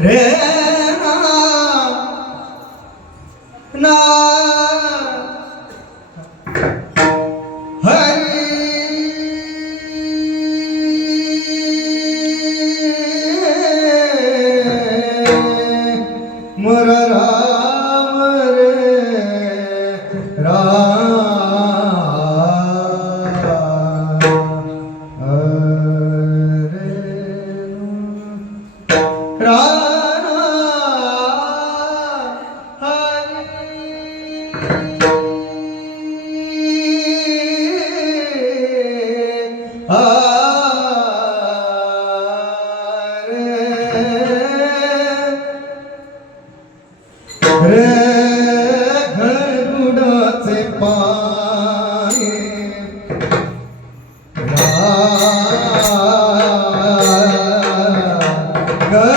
रे ना मोर राम रे राम रे गरुडाचे पाय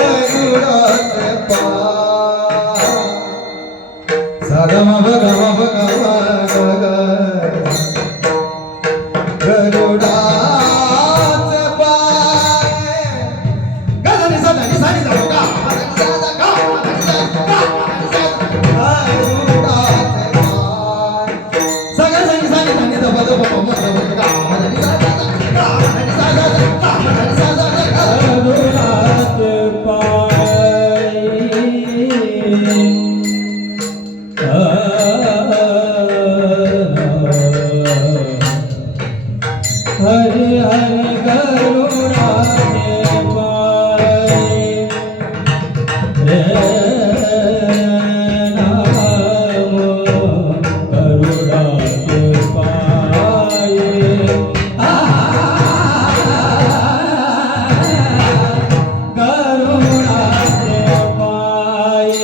गरुडाचे पाय सागम भगम भगम गरुडाचे पाय गजनी सदनी सानी जाऊका हरे हरे गरुडाचे पाय रे नाम गरुडाचे पाय गरुडाचे पाय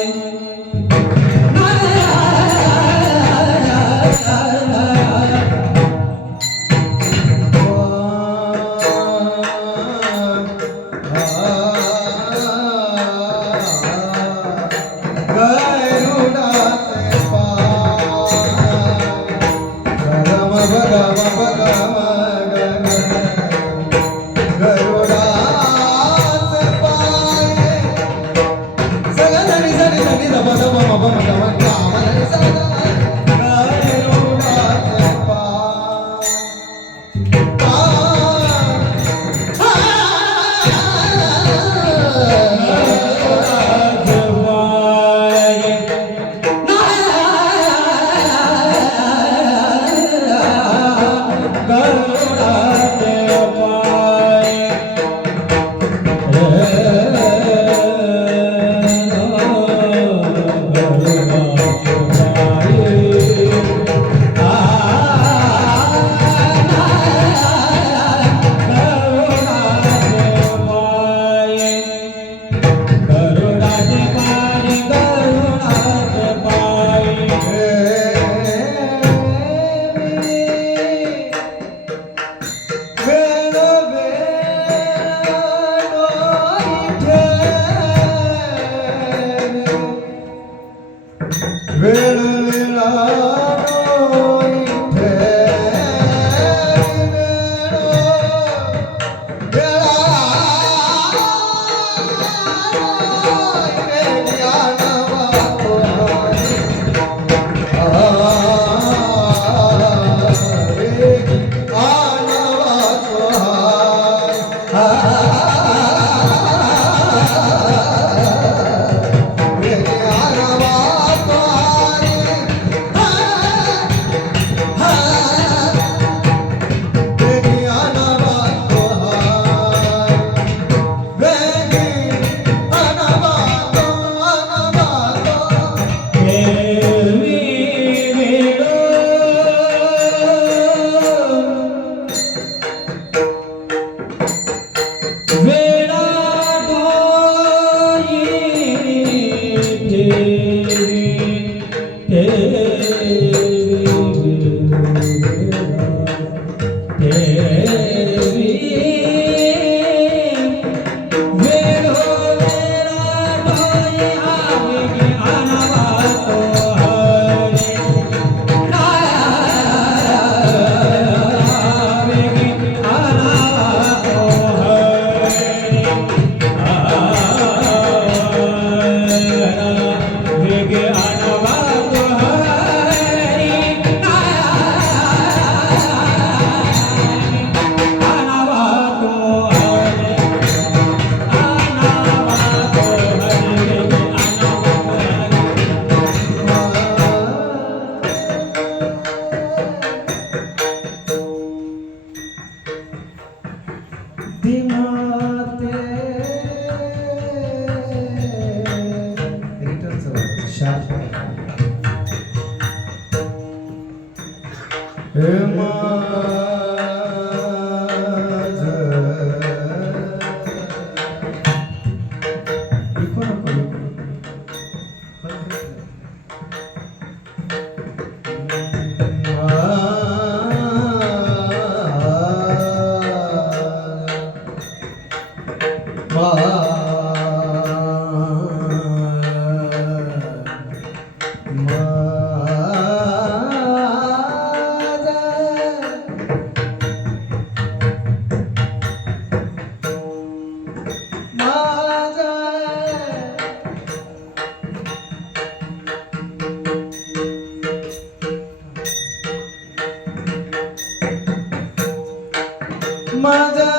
दिमाते रिटर्नचं शार्प हे माझा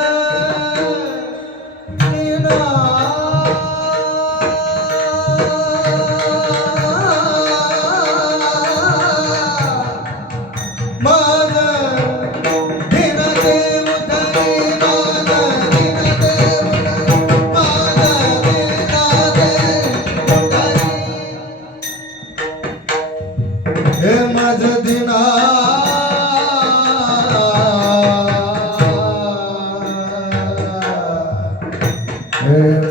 हे माझं दिना हे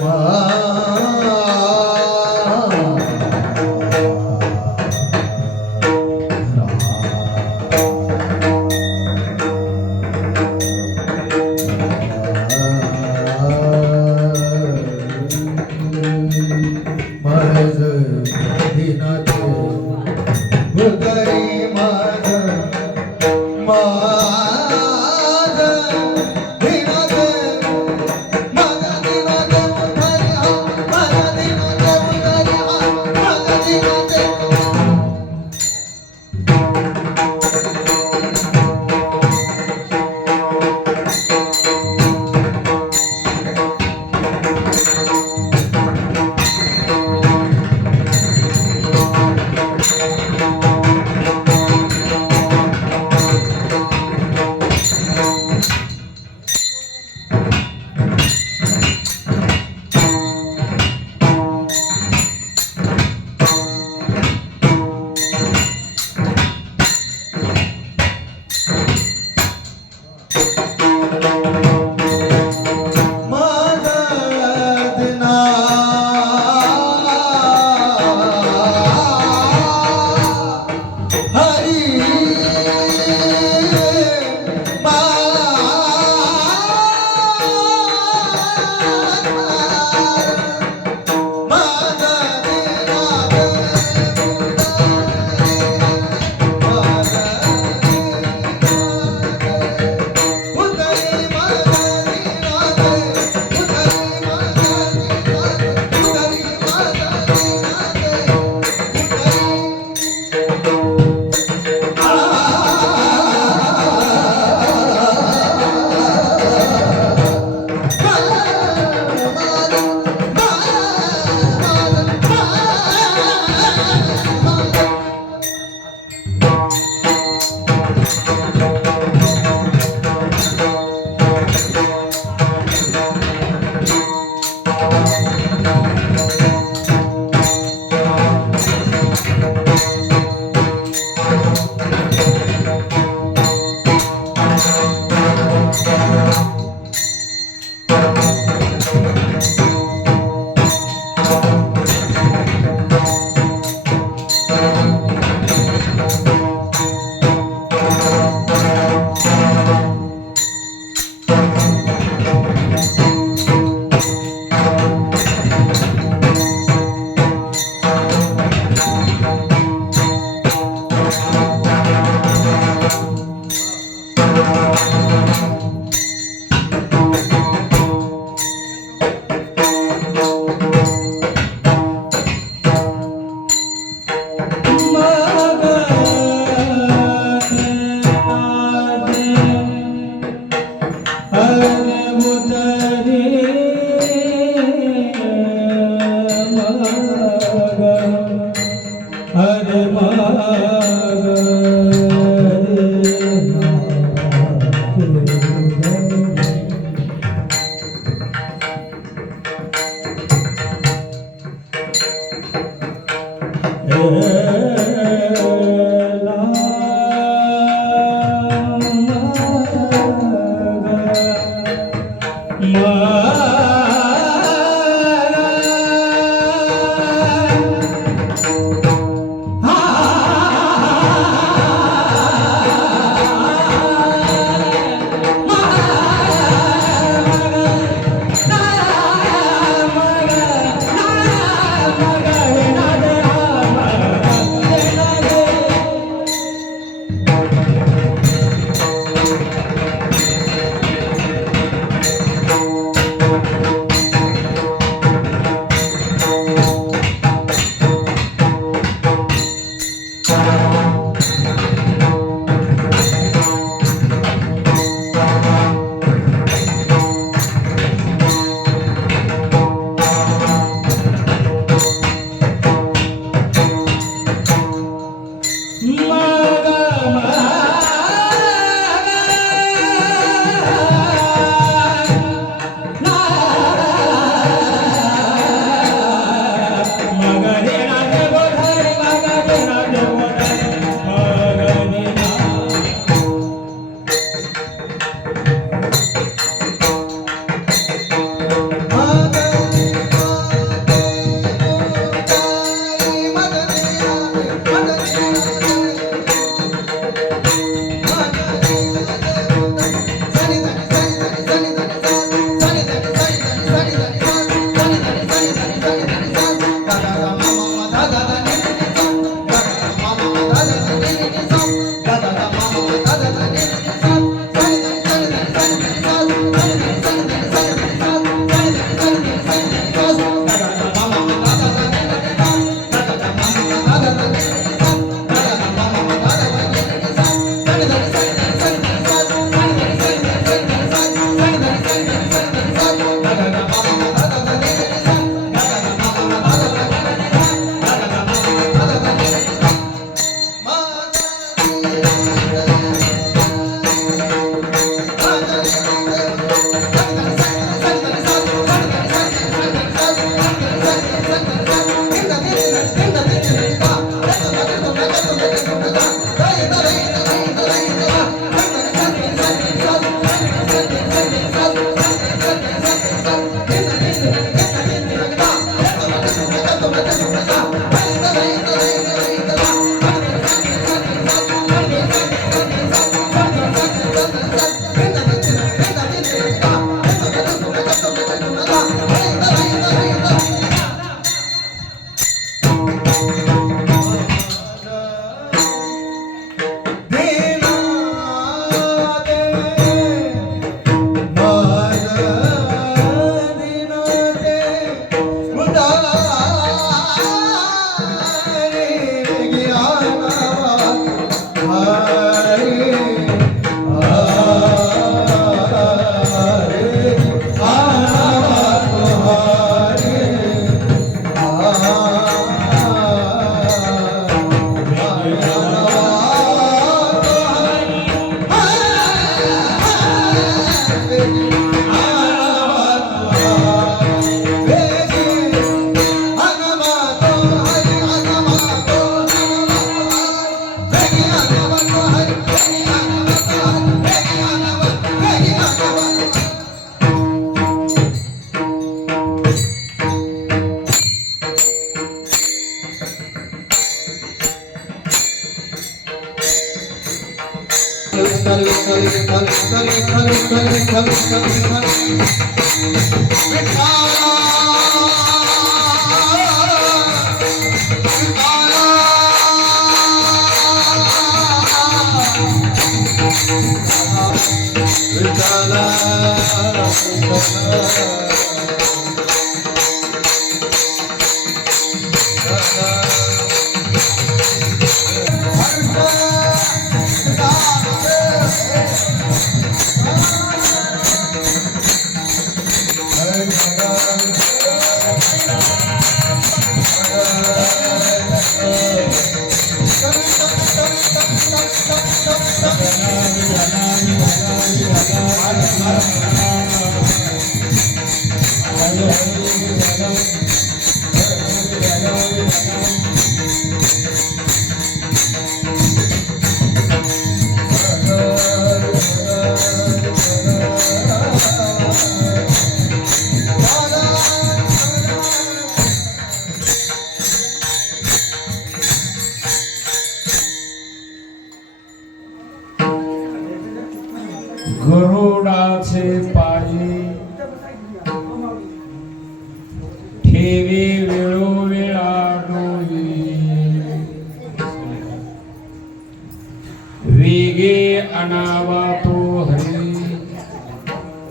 Hare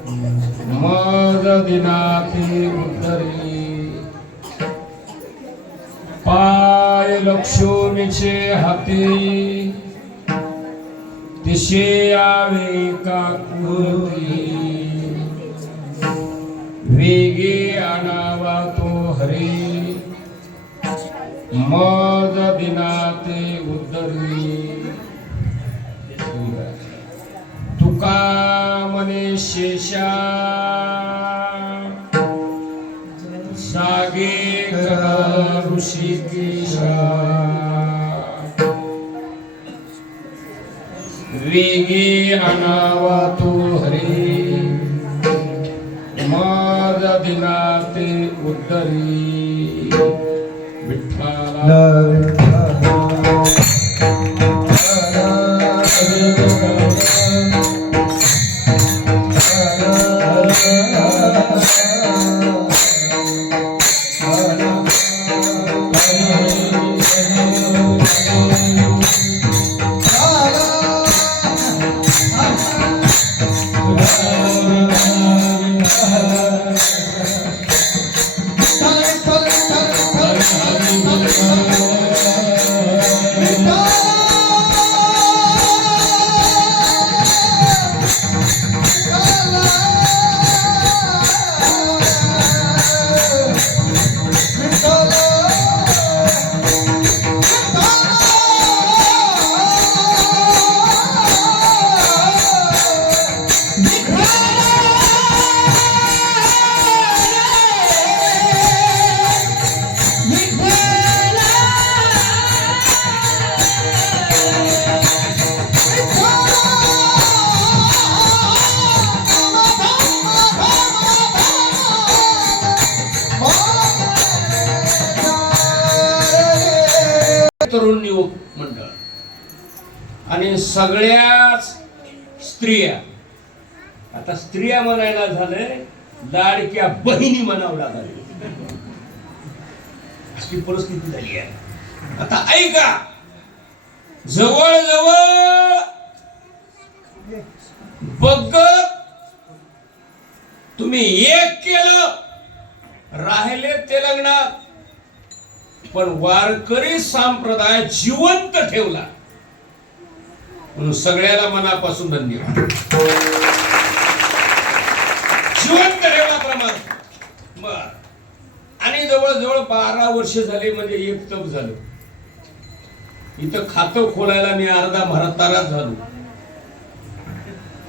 मज दिनाती उद्धरी पाय लक्ष्मीचे हाती तिशे यावे काकुती वेगे आणावा तो हरी मज दिनाते उद्धरी तुका मने शेषा सागे करा ऋषिकेशा वेगे आणावा तो हरी मज दिनाते उद्धरी विठ्ठला तरुण युवक मंडळ आणि सगळ्याच स्त्रिया, आता स्त्रिया म्हणायला झाले लाडक्या बहिणी म्हणावं लागले, अशी परिस्थिती झाली आहे. आता ऐका, जवळ जवळ बघत तुम्ही एक केलं, राहिले तेलंगणात, पण वारकरी संप्रदाय जिवंत ठेवला, म्हणून सगळ्याला मनापासून धन्यवाद. जिवंत ठेवला प्रमाण. बर, आणि जवळजवळ 12 वर्ष झाले, म्हणजे एक तप झालं. इथं खातं खोलायला मी अर्धा म्हाताराच झालो,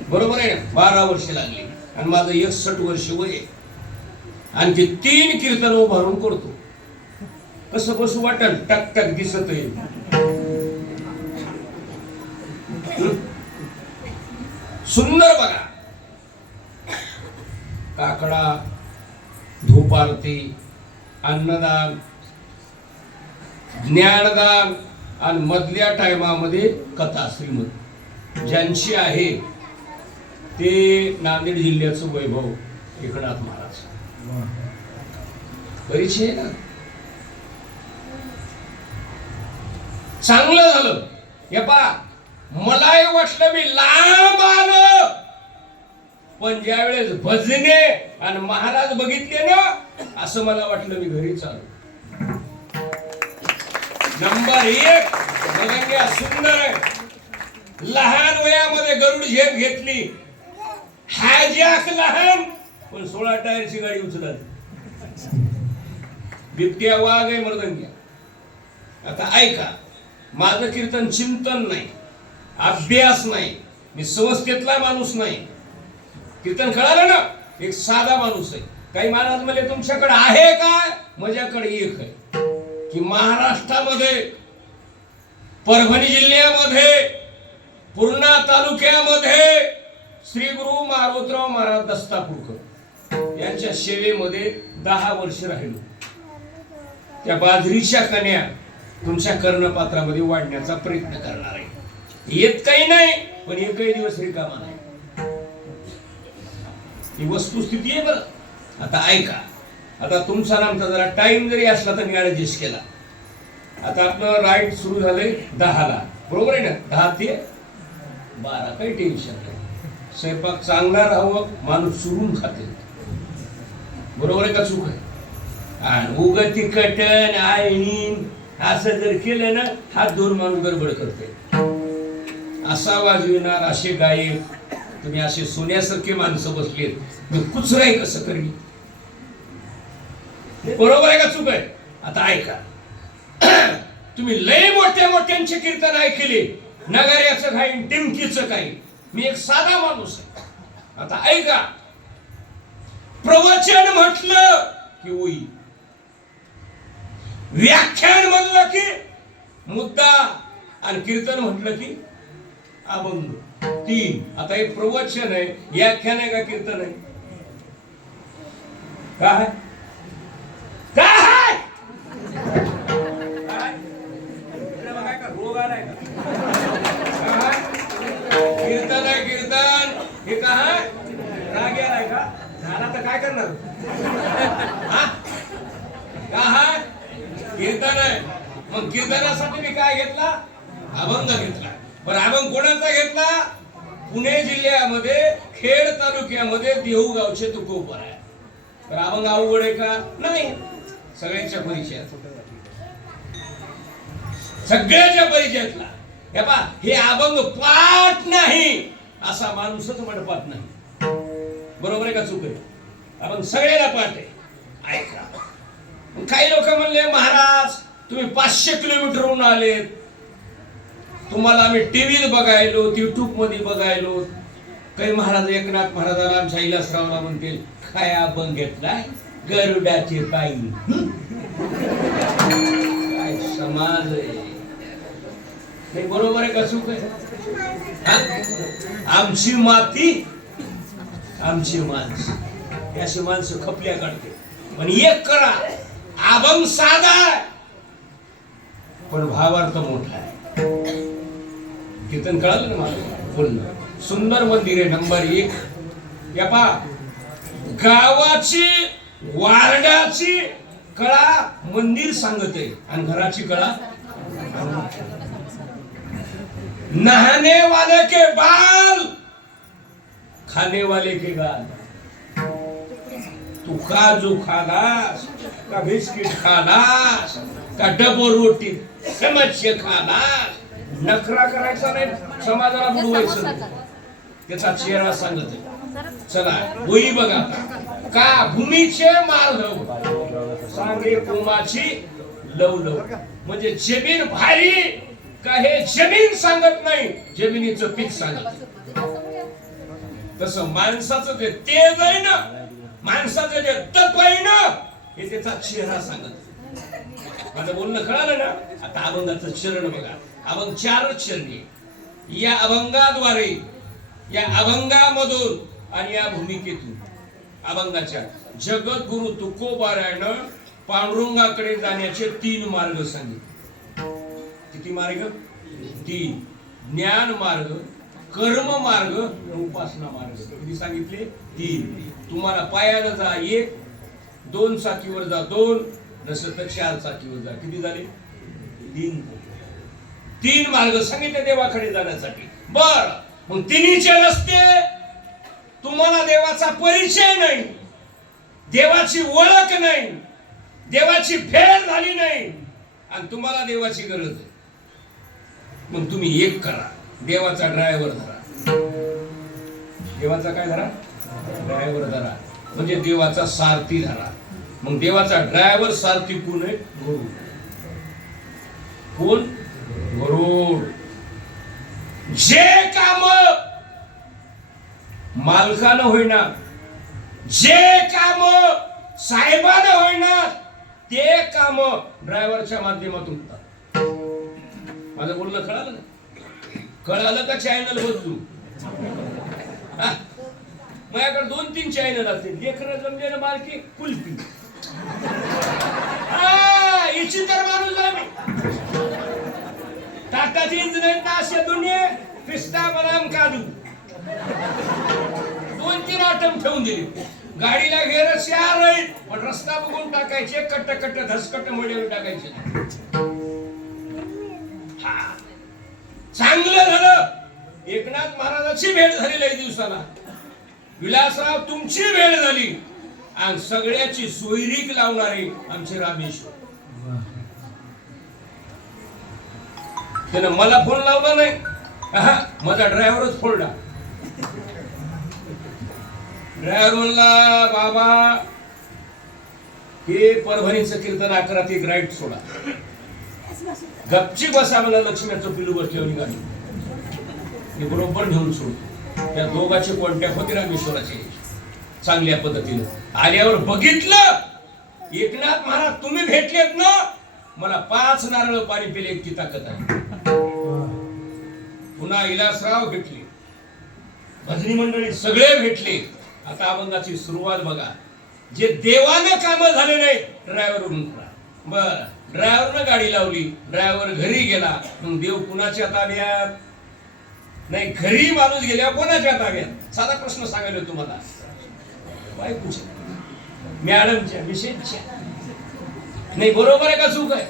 बरोबर आहे ना. 12 वर्ष लागली आणि माझं 61 वर्ष वय आहे. आणखी 3 कीर्तन उभारून करतो. कसं बसू वाटल, टक टक दिसत आहे. सुंदर बघा, काकडा, धूप आरती, अन्नदान, ज्ञानदान आणि मधल्या टायमामध्ये कथा श्रीमद ज्यांची आहे ते नांदेड जिल्ह्याचं वैभव एकनाथ महाराज परिचय आहे ना. चांगलं झालं. हे पहा, मलाही वाटलं मी लांब आलो, पण ज्या वेळेस भजने आणि महाराज बघितले ना, असं मला वाटलं मी घरी चालू. नंबर 1 मलंग्या सुंदर आहे. लहान वयामध्ये गरुड झेप घेतली, हायजॅक लहान, पण 16 टायरची गाडी उचलत. बिबट्या वाघ आहे मर्दंग्या. आता ऐका, माझं कीर्तन चिंतन नाही, अभ्यास नाही, मी संस्थेतला माणूस नाही. कीर्तन कळालं ना, एक साधा माणूस आहे. काही महाराज म्हणले तुमच्याकडे आहे काय? माझ्याकडे एक आहे की महाराष्ट्रामध्ये, परभणी जिल्ह्यामध्ये, पूर्णा तालुक्यामध्ये श्री गुरु मारोतराव महाराज दस्तापूरकर यांच्या सेवेमध्ये 10 वर्ष राहिलो. त्या बाजरीच्या कन्या तुमच्या कर्णपात्रामध्ये वाढण्याचा प्रयत्न करणार आहे. येत काही नाही, पण एकही दिवस रिकामा नाही. ही वस्तुस्थिती आहे बरं. आता ऐका, आता तुमचा आमचा जरा टाइम जरी असला तर मी ऍडजस्ट केला. आता आपलं राईट सुरू झालंय 10 ला, बरोबर आहे ना. 10 ते 12 काही टेन्शन नाही. स्वयंपाक चांगला राहावं, माणूस चुरून खाते. बरोबर आहे का चूक आहे? आणि उगं तिखटन आळणी असं जर केलं ना, हात दोन माणूस गडबड करते. असा वाजविणार असे गायक, तुम्ही असे सोन्यासारखे माणसं बसलेत, मी कुचराई कसं करीन? बरोबर आहे का चूक आहे? आता ऐका, तुम्ही लय मोठ्या मोठ्यांचे कीर्तन ऐकले, नगाऱ्याचं काही टिमकीचं काही. मी एक साधा माणूस आहे. आता ऐका, प्रवचन म्हटलं की उई, व्याख्यान म्हणलं की मुद्दा, आणि कीर्तन म्हटलं की अभंग. तीन. आता एक प्रवचन आहे, व्याख्यान आहे का कीर्तन आहे? काय काय रोग आलाय का? कीर्तन आहे कीर्तन. हे काय राग आलाय का? झाला तर काय करणार? काय कीर्तन आहे. मग कीर्तनासाठी मी काय घेतला? अभंग घेतला. पण अभंग कोणाचा घेतला? पुणे जिल्ह्यामध्ये खेड तालुक्यामध्ये देहू गावचे तुकोबर आहे. तर अभंग अवघड आहे का? नाही. सगळ्यांच्या परिचयात, सगळ्याच्या परिचयातला. हे पहा, हे अभंग पाठ नाही असा माणूसच मंडपात नाही. बरोबर आहे का चूक आहे? अभंग सगळ्याला पाठ आहे. ऐका, काही लोक म्हणले महाराज तुम्ही 500 किलोमीटरहून आलेत, तुम्हाला आम्ही टीव्हीत बघायलो, युट्यूब मध्ये बघायलो. काही महाराज एकनाथ महाराजाला आमच्या इलासरावला म्हणतील, काय अभंग घेतलाय गरुडाचे पायी. काय समाज आहे? हे बरोबर आहे का चूक आहे? आमची माती आमची माणसं, अशी माणसं खपल्या काढते. पण एक करा, अभंग साधा आहे पण भावार्थ मोठा आहे. कीर्तन कळालं ना मला? बोलणं सुंदर मंदिर आहे. नंबर 1. या पा, गावाची वार्डाची कळा मंदिर सांगते आणि घराची कळा. नहाने वाले के बाल, खाने वाले के गाल. तू काजू खालास का बिस्किट खालास का डबो रोटी समस्या खालास, नखरा करायचा नाही, समाजाला बुडवायचं. त्याचा चेहरा सांगत आहे. चला होई बघा का भूमीचे मार्ग सांगे कुमाची लवलव. म्हणजे जमीन भारी का हे जमीन सांगत नाही, जमिनीचं पीक सांगत. तसं माणसाचं ते तेज आहे ना, माणसाचं जे तप आहे ना, हे त्याचा चेहरा सांगत. माझं बोलणं कळालं ना? आता अभंगाचं चरण बघा. अभंग 4 चरणी. या अभंगाद्वारे, या अभंगामधून आणि या भूमिकेतून अभंगाच्या जगद्गुरु तुकोबारायनं पांडुरंगाकडे जाण्याचे 3 मार्ग सांगितले. किती मार्ग? 3. ज्ञान मार्ग, कर्म मार्ग, उपासना मार्ग. किती सांगितले? 3. तुम्हाला पायानं जा 1, 2 चाकीवर जा 2, नसेल तर 4 चाकीवर जा. किती झाले? 3 मार्ग सांगितले देवाकडे जाण्यासाठी. बर, मग तिन्हीचे रस्ते, तुम्हाला देवाचा परिचय नाही, देवाची ओळख नाही, देवाची फेर झाली नाही आणि तुम्हाला देवाची गरज आहे. मग तुम्ही एक करा, देवाचा ड्रायव्हर धरा. देवाचा काय धरा? ड्रायव्हर धरा. म्हणजे देवाचा सारथी धरा. मग देवाचा ड्रायव्हर सारथी कोण आहे? गुरु. कोण? गुरु. जे काम मालकानं होईना, जे काम साहेबानं होईना, ते काम ड्रायव्हरच्या माध्यमातून होतात. माझं बोलणं कळालं ना? कळालं का चॅनल बदलू? माझ्याकडे 2-3 चॅनल असतील. लेकरं जमले ना बारकी कुल्फी, याची तर माणूस झाला. टाटाची इंजिनियर असे दुनिये पिस्ता बदाम काजू 2-3 आयटम ठेवून दिले. गाडीला घेर 4 आहेत, पण रस्ता बघून टाकायचे, कट्ट कट्ट धसकट मडे टाकायचे. चांगलं झालं एकनाथ महाराजांची भेट झाली लई दिवसाला, विलासराव तुमची भेट झाली, आणि सगळ्याची सोयरीक लावणारे आमचे रामेश्वर. त्यानं मला फोन लावला नाही, माझा ड्रायव्हरच फोडला. ड्रायव्हर म्हणला बाबा हे परभणीचं कीर्तन 11 ते राईट सोडा, गपची बसा मला लक्ष्मीचं पिलू बसल्यावर गाडी हे बरोबर घेऊन सोडतो. त्या दोघांचे कॉन्टॅक्ट होते रामेश्वराचे चांगल्या पद्धतीने. आल्यावर बघितलं एकनाथ महाराज तुम्ही भेटलेत ना, मला 5 नारळ पाणी पिले इतकी ताकद आहे. पुन्हा विलासराव भेटले, भजनी मंडळी सगळे भेटले. आता अभंगाची सुरुवात बघा. जे देवाने काम झाले नाही ड्रायव्हर बर ड्रायव्हरनं गाडी लावली, ड्रायव्हर घरी गेला, मग देव कुणाच्या ताब्यात? नाही, घरी माणूस गेल्या कोणाच्या ताब्यात? साधा प्रश्न सांगायला तुम्हाला, बायकोच्या, मॅडमच्या, मिसेसच्या. नाही, बरोबर आहे का चूक आहे?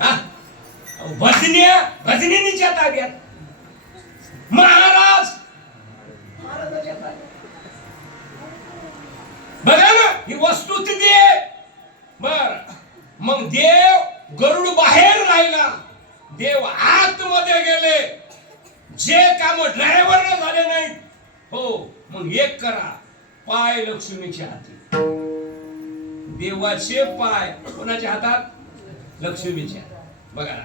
हा, भजनीच्या ताब्यात, महाराजाच्या ताब्यात. बघा ना, ही वस्तुस्थिती आहे. बर मग देव गरुड बाहेर राहिला, देव आतमध्ये गेले. जे काम ड्रायव्हरला झाले नाहीत, हो मग एक करा, पाय लक्ष्मीच्या हाती. देवाचे पाय कोणाच्या हातात? लक्ष्मीच्या. बघा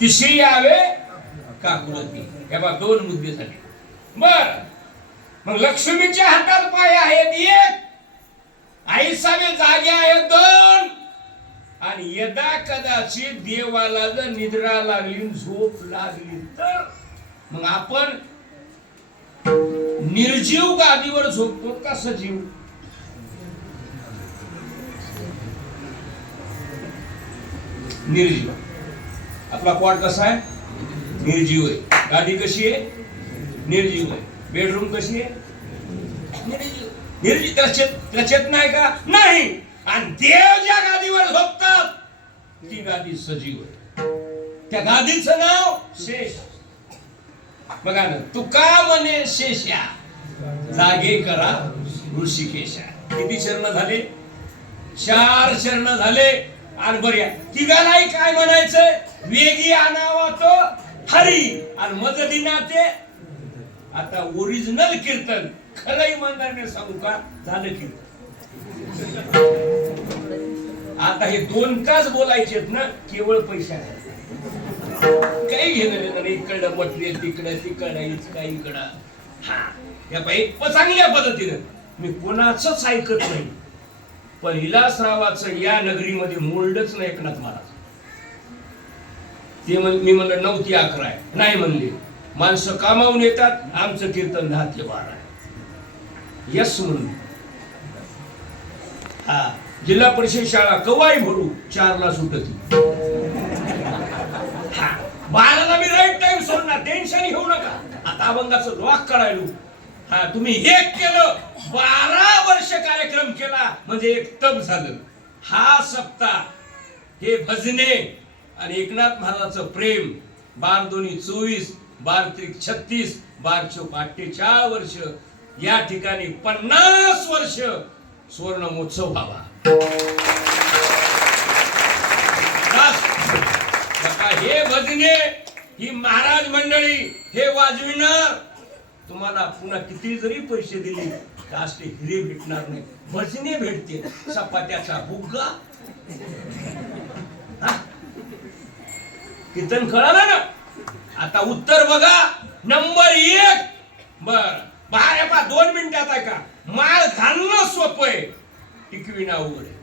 तिसरी यावे काकुलती. हे बघा 2 मुद्दे झाले. बर मग लक्ष्मीच्या हातात पाय आहेत 1, आईसावे जागे आहेत 2, आणि यदा कदाचित देवाला जर निद्रा लागली, झोप लागली तर मग आपण निर्जीव गादीवर झोपतो का सजीव? निर्जीव. आपला पॉट कसा आहे? निर्जीव आहे. गादी कशी आहे? निर्जीव आहे. बेडरूम कशी आहे? निर्जीव. निर्जीव. त्याला चेतना आहे का? नाही. आणि देव ज्या गादीवर झोपतात ती गादी सजीव आहे. त्या गादीचं नाव शेष. बघा ना, तुका म्हणे शेषा जागे करा ऋषिकेशा. किती चरण झाले? 4 चरण झाले. आणि बऱ्या तिघालाही काय म्हणायचंय? वेगी आणावा तो हरी आणि मजदिना ते. आता ओरिजिनल कीर्तन खरं इमानदारीने सांगू का, झालं कीर्तन. आता हे 2 तास बोलायचे ना, केवळ पैसा काही घेणं नाही. इकडं मटेरियल, तिकडं इकडं. हा या बाई चांगल्या पद्धतीनं मी कोणाचंच ऐकत नाही, पण विलासरावाचं या नगरीमध्ये मोल्डच नाही एकनाथ महाराज. ते मी म्हणलं 9 ते 11 आहे. नाही म्हणले, माणसं कामावून येतात, आमचं कीर्तन 10 ते 12 आहे. यस म्हणून हा जिल्हा परिषद शाळा कवाई भरू 4 ला सुटती. 12 ला मी राईट टाइम सोडणार, टेन्शन घेऊ नका. आता अभंगाचं लॉक करायलो. हा तुम्ही एक केलं, 12 वर्ष कार्यक्रम केला म्हणजे एक तप झालं. हा सप्ताह हे भजने आणि एकनाथ महाराजांचं प्रेम 12 दोन्ही 24, 12 त्रिक 36, 12 चौक 48 वर्ष. या ठिकाणी 50 वर्ष सुवर्ण महोत्सव व्हावा. हे भजने, ही महाराज मंडळी हे वाजविणार. तुम्हाला पुन्हा किती जरी पैसे दिले कास्ट हिरे भेटणार नाही, भजने भेटते. चपात्याचा भुग्गा. कीर्तन कळालं ना? आता उत्तर बघा. नंबर 1. बर बाहेर 2 मिनिटात आहे का? माळ घालणं सोपं आहे, टिकविणं अवघड आहे.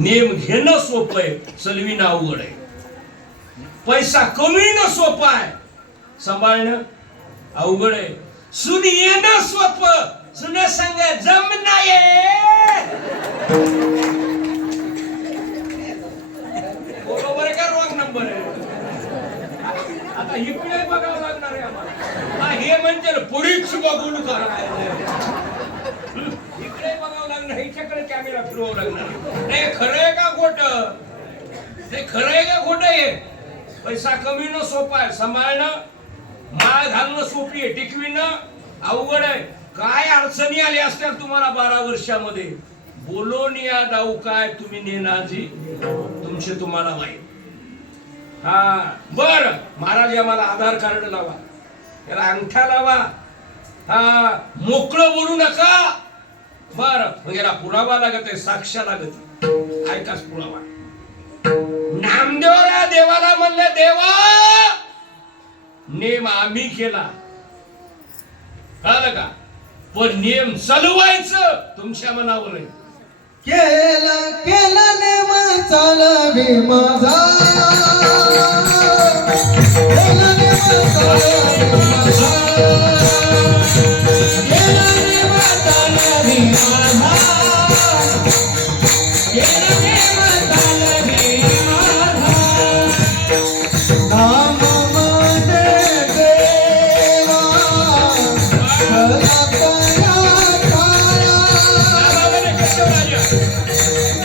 नेम घेणं सोपं आहे, चलविणं अवघड आहे. पैसा कमविणं सोपं आहे, सांभाळणं अवघड आहे. सुन येणं सोपं, सुने संग जम नाही. बरोबर आहे का? रॉंग नंबर आहे. आता इकडे बघावं लागणार आहे आम्हाला. हे म्हणजे पुढीच बघून करायला इकडे बघावं लागणार, ह्याच्याकडे कॅमेरा फिरवावं लागणार. नाही खरं आहे का खोटं? ते खरं आहे का खोटं आहे? पैसा कमीनं सोपं आहे, सांभाळणं माळ घालणं सोपी आहे, टिकविणं अवघड आहे. काय अडचणी आल्या असत्या तुम्हाला 12 वर्षामध्ये, बोलून या दाऊ काय तुम्ही नेनाजी तुमचे तुम्हाला माहित. हा बर महाराज आम्हाला आधार कार्ड लावा, याला अंगठा लावा, हा मोकळं बोलू नका. बर मग याला पुरावा लागत आहे, साक्ष लागत आहे. ऐकाच पुरावा. नामदेवरा देवाला म्हणले देवा नेम आम्ही केला, कळलं का, पण नेम चालवायचं तुमच्या मनावर आहे. केला केला नेम चालवी माझा, केला नेम चालवी माझा, केला नेम चालवी माझा, केला नेम चालवी माझा. नाम म्हणे देवा खरा कया काया, नामामध्ये केशवराज,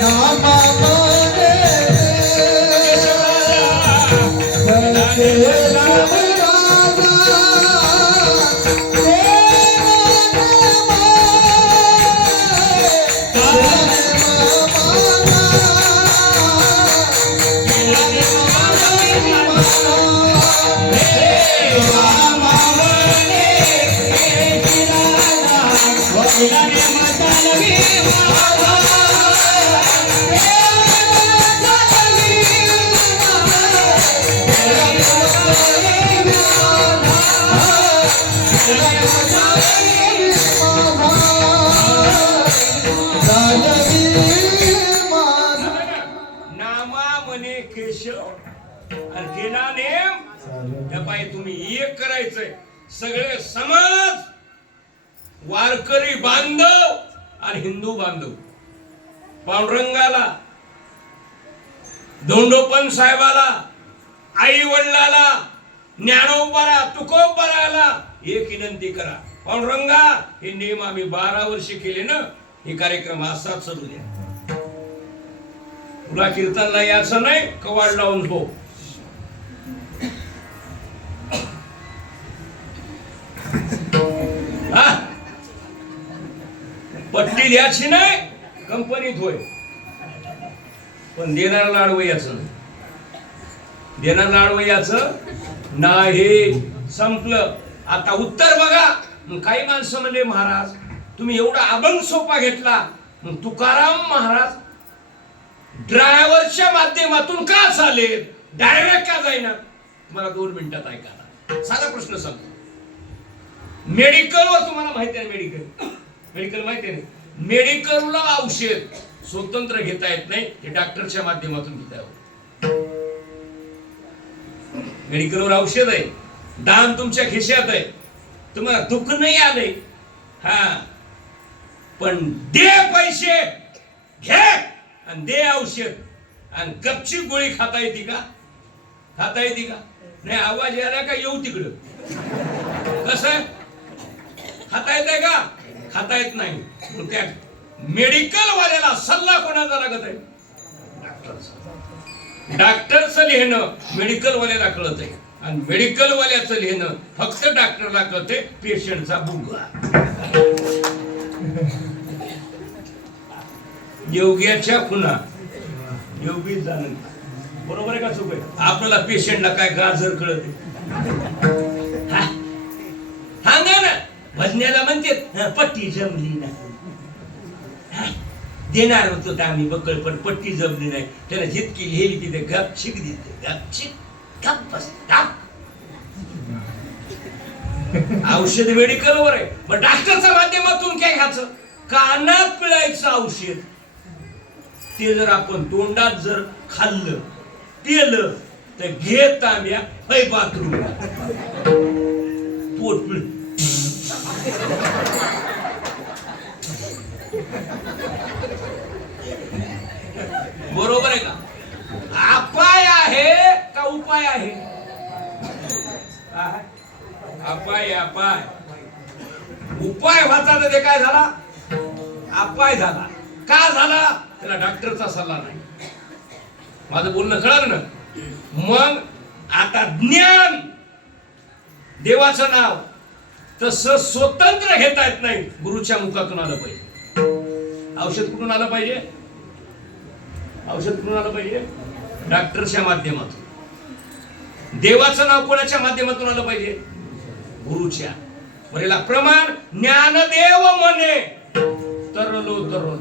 नाम म्हणे केशवराजा, नामा म्हणे केशव आणि केला नेम. त्या पायी तुम्ही एक करायचंय, सगळे समाज, वारकरी बांधव आणि हिंदू बांधव, पांडुरंगाला, धोंडोपंत साहेबाला, आई वडिलाला, ज्ञानोबाला, तुकोबाला एक विनंती करा. पांडुरंगा हे नियम आम्ही 12 वर्षे केले ना, हे कार्यक्रम असाच चालू द्या. तुला कीर्तनला यायचं नाही, कवाड लावून हो. पट्टी द्यायची नाही, कंपनीत होय, पण देणार लाडवयाचं नाही. देणार लाडवयाचं नाही. संपलं. आता उत्तर बघा. मग काही माणसं म्हणले महाराज तुम्ही एवढा अभंग सोपा घेतला, मग तुकाराम महाराज ड्रायव्हरच्या माध्यमातून का चालेल, डायरेक्ट का जाईना? तुम्हाला 2 मिनिटात ऐका. साधा प्रश्न सांगतो. मेडिकलवर तुम्हाला माहिती आहे, मेडिकल माहिती आहे. मेडिकलला औषध स्वतंत्र घेता येत नाही, ते डॉक्टरच्या माध्यमातून घेता येतं. मेडिकलवर औषध आहे, दान तुमच्या खिशात आहे, तुम्हाला दुःख नाही आलंय, हा, पण दे पैसे, घे आणि दे औषध, आणि गपची गोळी खाता येते का? खाता येते का? नाही. आवाज यायला का येऊ तिकडं? कसं खाता येत का? खाता येत नाही. त्या मेडिकल वाल्याला सल्ला कोणाचा लागत आहे? डॉक्टरचं लिहिणं मेडिकल वाल्याला कळत आहे, आणि मेडिकल वाल्याचं लिहिणं फक्त डॉक्टरला कळते, पेशंटचा बुंगा. योग्याच्या खुना योगी जाणं. बरोबर आहे का चूक आहे? आपल्याला पेशंटला काय गाजर कळते? सांगा ना. भजण्याला म्हणते पट्टी जमली नाही, देणार होतो तर आम्ही बकळ, पण पट्टी जमली नाही. त्याला जितकी लिहिली तिथे गपचिक दिसते, गपचिक गप बस गप. औषध मेडिकलवर आहे, पण डॉक्टरच्या माध्यमातून काय घ्यायचं? कानात पिळायचं औषध. ते जर आपण तोंडात जर खाल्लं पिलं तर घेत आम्या हय बाथरूम पोट पिळ. बरोबर आहे का? अपाय आहे का उपाय आहे? अपाय अपाय. उपाय व्हायचा तर ते काय झाला? अपाय झाला. का झाला? त्याला डॉक्टरचा सल्ला नाही. माझं बोलणं कळलं ना? मग आता ज्ञान देवाचं नाव तसं स्वतंत्र घेता येत नाही, गुरुच्या मुखातून आलं पाहिजे. औषध कुठून आलं पाहिजे? औषध कुठून आलं पाहिजे? डॉक्टरच्या माध्यमातून. देवाचं नाव कोणाच्या माध्यमातून आलं पाहिजे? गुरुच्या. बरेला प्रमाण ज्ञानदेव म्हणे तरलो तरलो,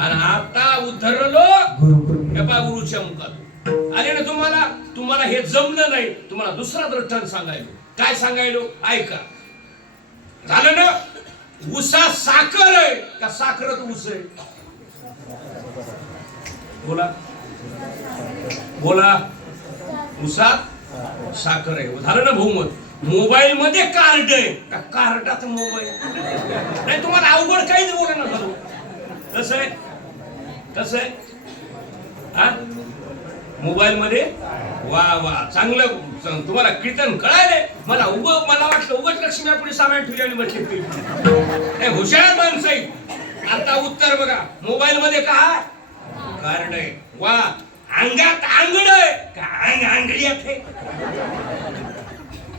आणि आता उतरलो गुरुच्या मुखातून आले ना. तुम्हाला हे जमलं नाही, तुम्हाला दुसरा दृष्टांत सांगायलो. काय सांगायलो? ऐका. झालं ना? ऊसात साखर आहे का साखरत ऊस आहे? बोला बोला. ऊसात साखर आहे. झालं ना बहुमत. मोबाईल मध्ये कार्ड आहे का कार्डात मोबाईल नाही? तुम्हाला अवघड काहीच बोला ना झालं. कसं आहे? कसं आहे? हा, मोबाईल मध्ये. वा वा, चांगलं. तुम्हाला कीर्तन कळाले. मला वाटलं उगाच लक्ष्मी पुढे सामान ठेवली आणि बसली. नाही, हुशार माणसं आहे. आता उत्तर बघा. मोबाईल मध्ये काय कार्ड आहे? वा. अंगात आंगड आहे का आंगडीयात आहे?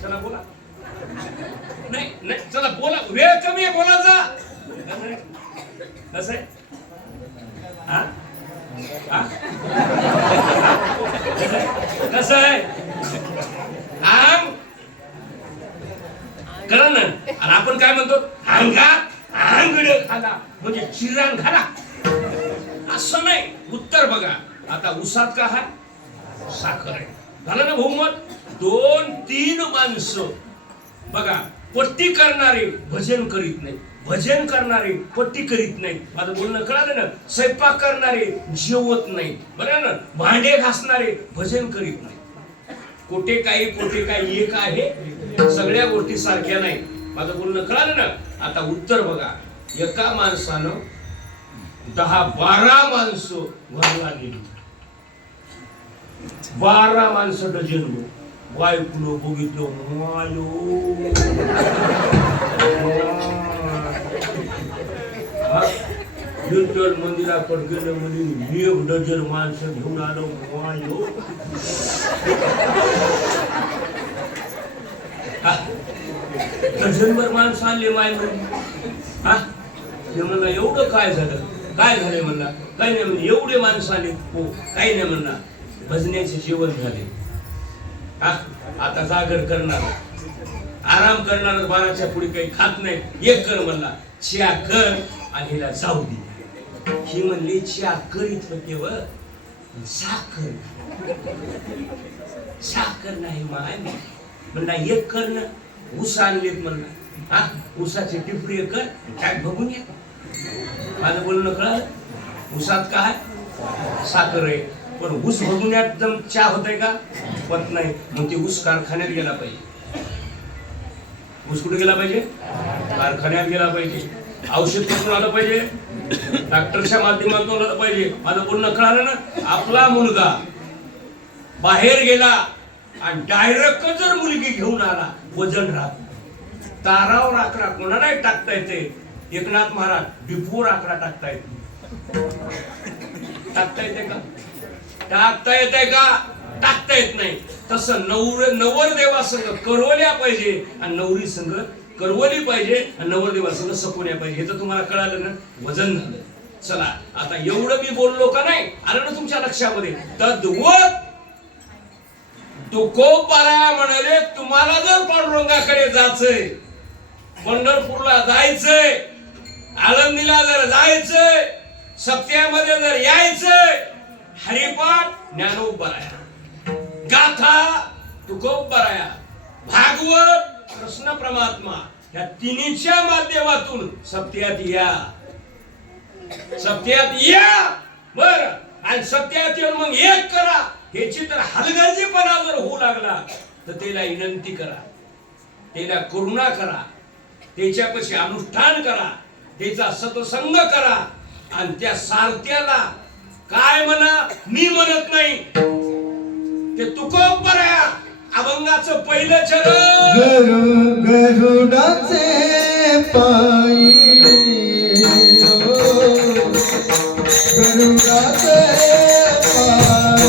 चला बोला. नाही नाही, चला बोला. वेळ कमी आहे बोलायचा. कसं आहे? हा हा, कसं आहे? आंग कळलं ना? आणि आपण काय म्हणतो? अंगात आंगड घाला म्हणजे चिराण घाला. असं नाही. उत्तर बघा. आता उसात का आहे? साखर आहे. झालं ना बहुमत. 2-3 माणसं बघा, पट्टी करणारे भजन करीत नाही, भजन करणारे पट्टी करीत नाही. माझं बोलणं कळालं ना? स्वयंपाक करणारे जेवत नाही, बरं ना? भांडे घासणारे भजन करीत नाही. कोठे काही एक आहे. सगळ्या गोष्टी सारख्या नाही. माझं बोलणं कळालं ना? आता उत्तर बघा. एका माणसानं 10-12 माणसं घरला नेली. 12 माणसं डझन. बायकुलो बघितलं, मायो विठ्ठल मंदिराकडे गेलं म्हणजे मी 1 डझन माणसं घेऊन आलो. मायो डझनभर माणसं आणले माय म्हणजे. हा, ते म्हणला एवढं काय झालं? काय झालंय म्हणला? काही नाही म्हणजे एवढे माणसं आले. हो, काही नाही म्हणला. भजण्याचे जेवण झाले. हा, आता जागर करणार, आराम करणार. 12च्या पुढे काही खात नाही. एक कर म्हणला, चहा कर आणि हिला जाऊ दे. ही म्हणली चहा करीत होते व साखर साखर नाही माय. म्हणला एक कर ना. ऊस आणलेत म्हणला. हा, ऊसाची टिपरी कर, काय बघून ये. माझं बोलणं कळलं? ऊसात काय? साखर आहे. पण ऊस बघून चहा होतय का? होत नाही. मग ते ऊस कारखान्यात गेला पाहिजे. ऊस कुठे गेला पाहिजे? कारखान्यात गेला पाहिजे. औषध कुठून आलं पाहिजे? डॉक्टरच्या माध्यमातून आलं पाहिजे. माझं बोलणं कळालं ना? आपला मुलगा बाहेर गेला आणि डायरेक्ट जर मुलगी घेऊन आला, वजन राहत. तारावर आकडा कोणाला टाकता येते? एकनाथ महाराज डिपूवर आकडा टाकता येते. टाकता येते का? टाकता येते का? टाकता येत नाही. तसं नवरदेवा संघ करवल्या पाहिजे आणि नवरी संघ करवली पाहिजे आणि नवरदेवा संघ सपोल्या पाहिजे. हे तर तुम्हाला कळालं ना? वजन झालं. चला, आता एवढं मी बोललो का नाही? आलं ना तुमच्या लक्षामध्ये? तद्वत तुकोबाराया म्हणाले, तुम्हाला जर पांडुरंगाकडे जायचंय, पंढरपूरला जायचंय, आळंदीला जर जायचंय, सत्यामध्ये जर यायचंय, हरिपाठ ज्ञानोबराया, गाथा तुकोबराया, भागवत कृष्ण परमात्मा, या तिन्हीच्या माध्यमातून सत्यात या. सत्यात या. बर, आणि सत्यात येऊन मग एक करा. ह्याची तर हलगर्जीपणा जर होऊ लागला तर त्याला विनंती करा, त्याला करुणा करा, त्याच्यापाशी अनुष्ठान करा, त्याचा सत्संग करा. आणि त्या सारथ्याला काय म्हणा, मी म्हणत नाही, ते तुकोबराया अभंगाचं पहिलं चरण. गरुडाचे पायी गरुडाचे पायी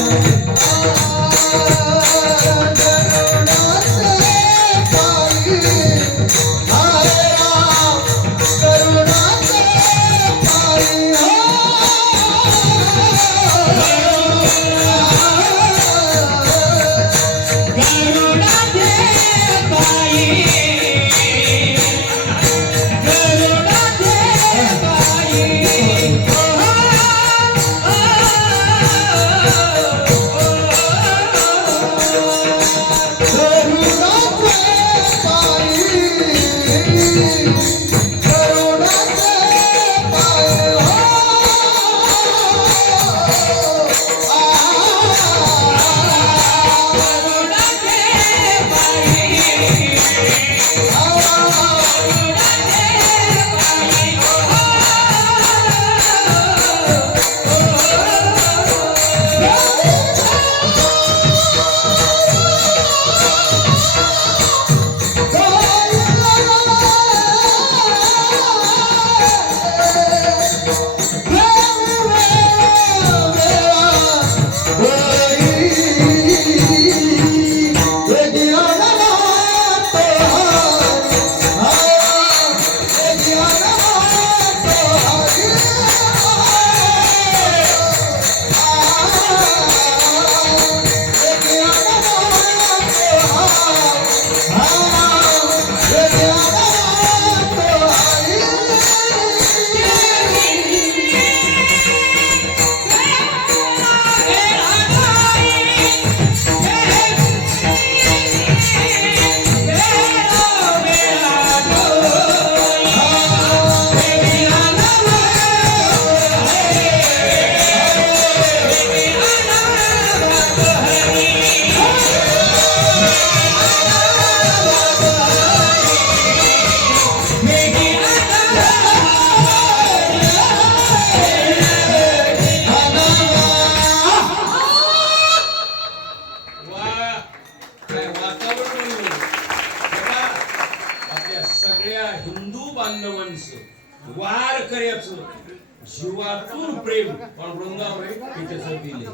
सगळ्या हिंदू बांधवांचं वारकऱ्याचं जीवातून प्रेम पांडुरंगावर आहे. त्याचं बिल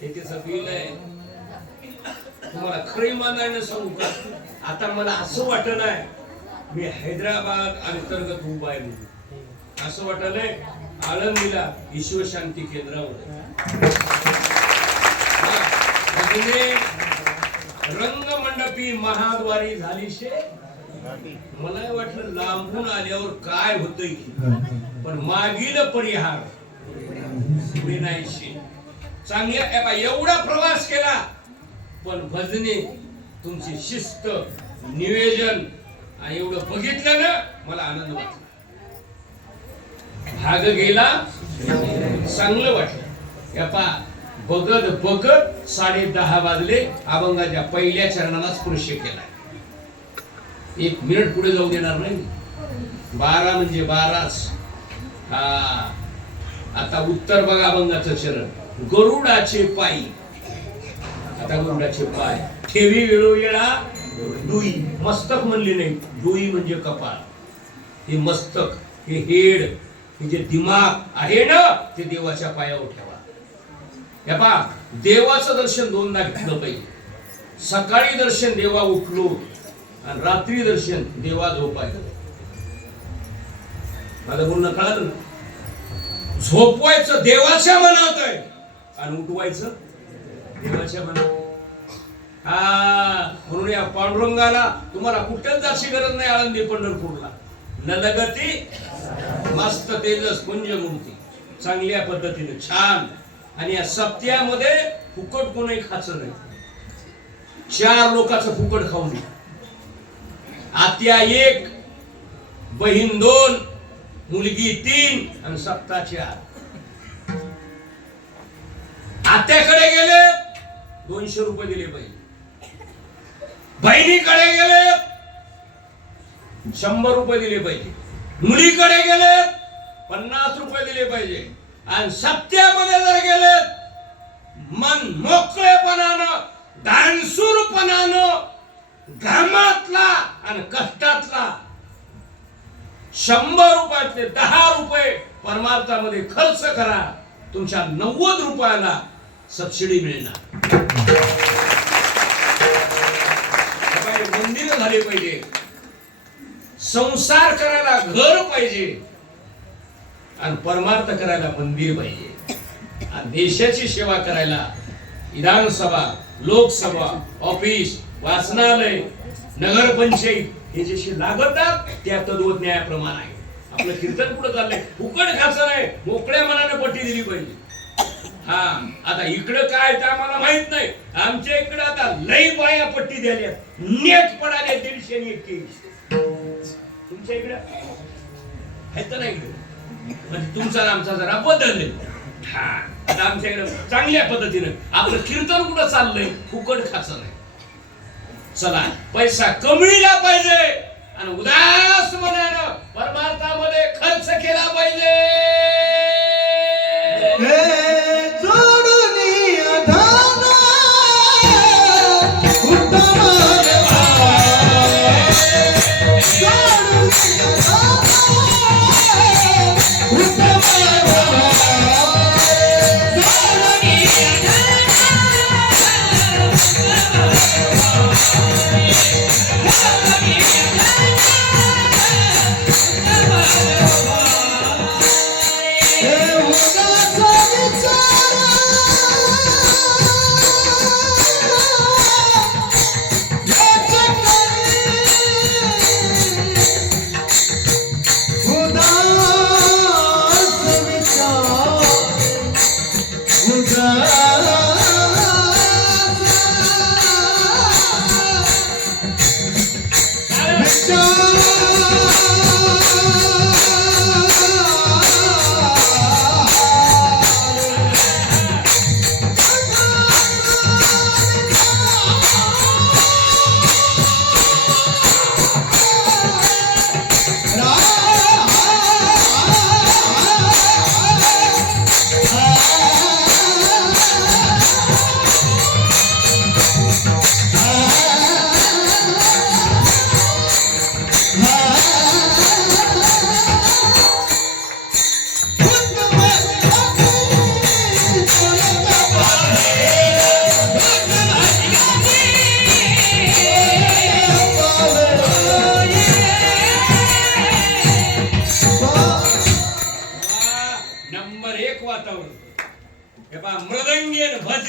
आहे, त्याचं बिल आहे. तुम्हाला खरी इमानदारीने सांगू का, आता मला असं वाटत नाही मी हैदराबाद अंतर्गत उभा आहे म्हणून. असं वाटलंय आळंदीला ईश्वर शांती केंद्रावर रंगमंडपी महाद्वारी झाली शे. मला वाटलं लांबून आल्यावर काय होतंय की, पण मागील परिहार पुढे नाही शे. चांगल्या एवढा प्रवास केला, पण भजने तुमची शिस्त नियोजन आणि एवढं बघितलं ना, मला आनंद वाटला. भाग गेला चांगलं वाटलं. या पा बघत बघत 10:30 वाजले. अभंगाच्या पहिल्या चरणाला स्पर्श केला. 1 मिनिट पुढे जाऊ देणार नाही. 12 म्हणजे 12च. हा, आता उत्तर बघा अभंगाचं चरण. गरुडाचे पायी. आता गरुडाचे पाय ठेवी वेळोवेळा डुई. मस्तक म्हणले नाही, डुई म्हणजे कपाळ. हे मस्तक, हे हेड, हे जे दिमाग आहे ना, ते देवाच्या पायावर ठेवा. या पा देवाचं दर्शन 2दा घेतलं पाहिजे. सकाळी दर्शन देवा उठलो आणि रात्री दर्शन देवा झोपायला. माझं बोलणं कळलं ना? झोपवायचं देवाच्या मनात आहे आणि उठवायचं देवाच्या मनात. हा, म्हणून या पांडुरंगाला तुम्हाला कुठेच जायची गरज नाही. आळंदी पंढरपूरला नलगती मस्त तेजस पुंज मूर्ती चांगल्या पद्धतीने छान. आणि या सप्त्यामध्ये फुकट कोणी खायचं नाही. 4 लोकांचं फुकट खाऊ नये. आत्या 1, बहीण 2, मुलगी 3 आणि सप्ता 4. आत्याकडे गेले 200 रुपये दिले पाहिजे. बहिणीकडे गेले 100 रुपये दिले पाहिजे. मुलीकडे गेले 50 रुपये दिले पाहिजे. आणि सप्त्यामध्ये जर गेले मन मोकळेपणानं दानशूरपणानं घामातला आणि कष्टातला 100 रुपयातले 10 रुपये परमार्थामध्ये खर्च करा. तुमच्या 90 रुपयाला सबसिडी मिळणार. मंदिर झाले पाहिजे. संसार करायला घर पाहिजे आणि परमार्थ करायला मंदिर पाहिजे. आणि देशाची सेवा करायला विधानसभा, लोकसभा, ऑफिस, वाचनालय, नगरपंचायत हे जे लागतात त्या तद्वत न्यायाप्रमाणे आहे. आपलं कीर्तन कुठं चाललंय? फुकट खायचं नाही, मोकळ्या मनाने पट्टी दिली पाहिजे. हा, आता इकडं काय ते आम्हाला माहित नाही. आमच्या इकडं आता लई बाया पट्टी द्यायला नेट पडाले 151. तुमच्या इकडं आहेत ना इकडे, म्हणजे तुमचा आमचा जरा बदलले. हा, आता आमच्याकडे चांगल्या पद्धतीनं आपलं कीर्तन कुठं चाललंय? फुकट खायचं नाही. चला, पैसा कमविला पाहिजे आणि उदास मनानं परमार्थामध्ये खर्च केला पाहिजे.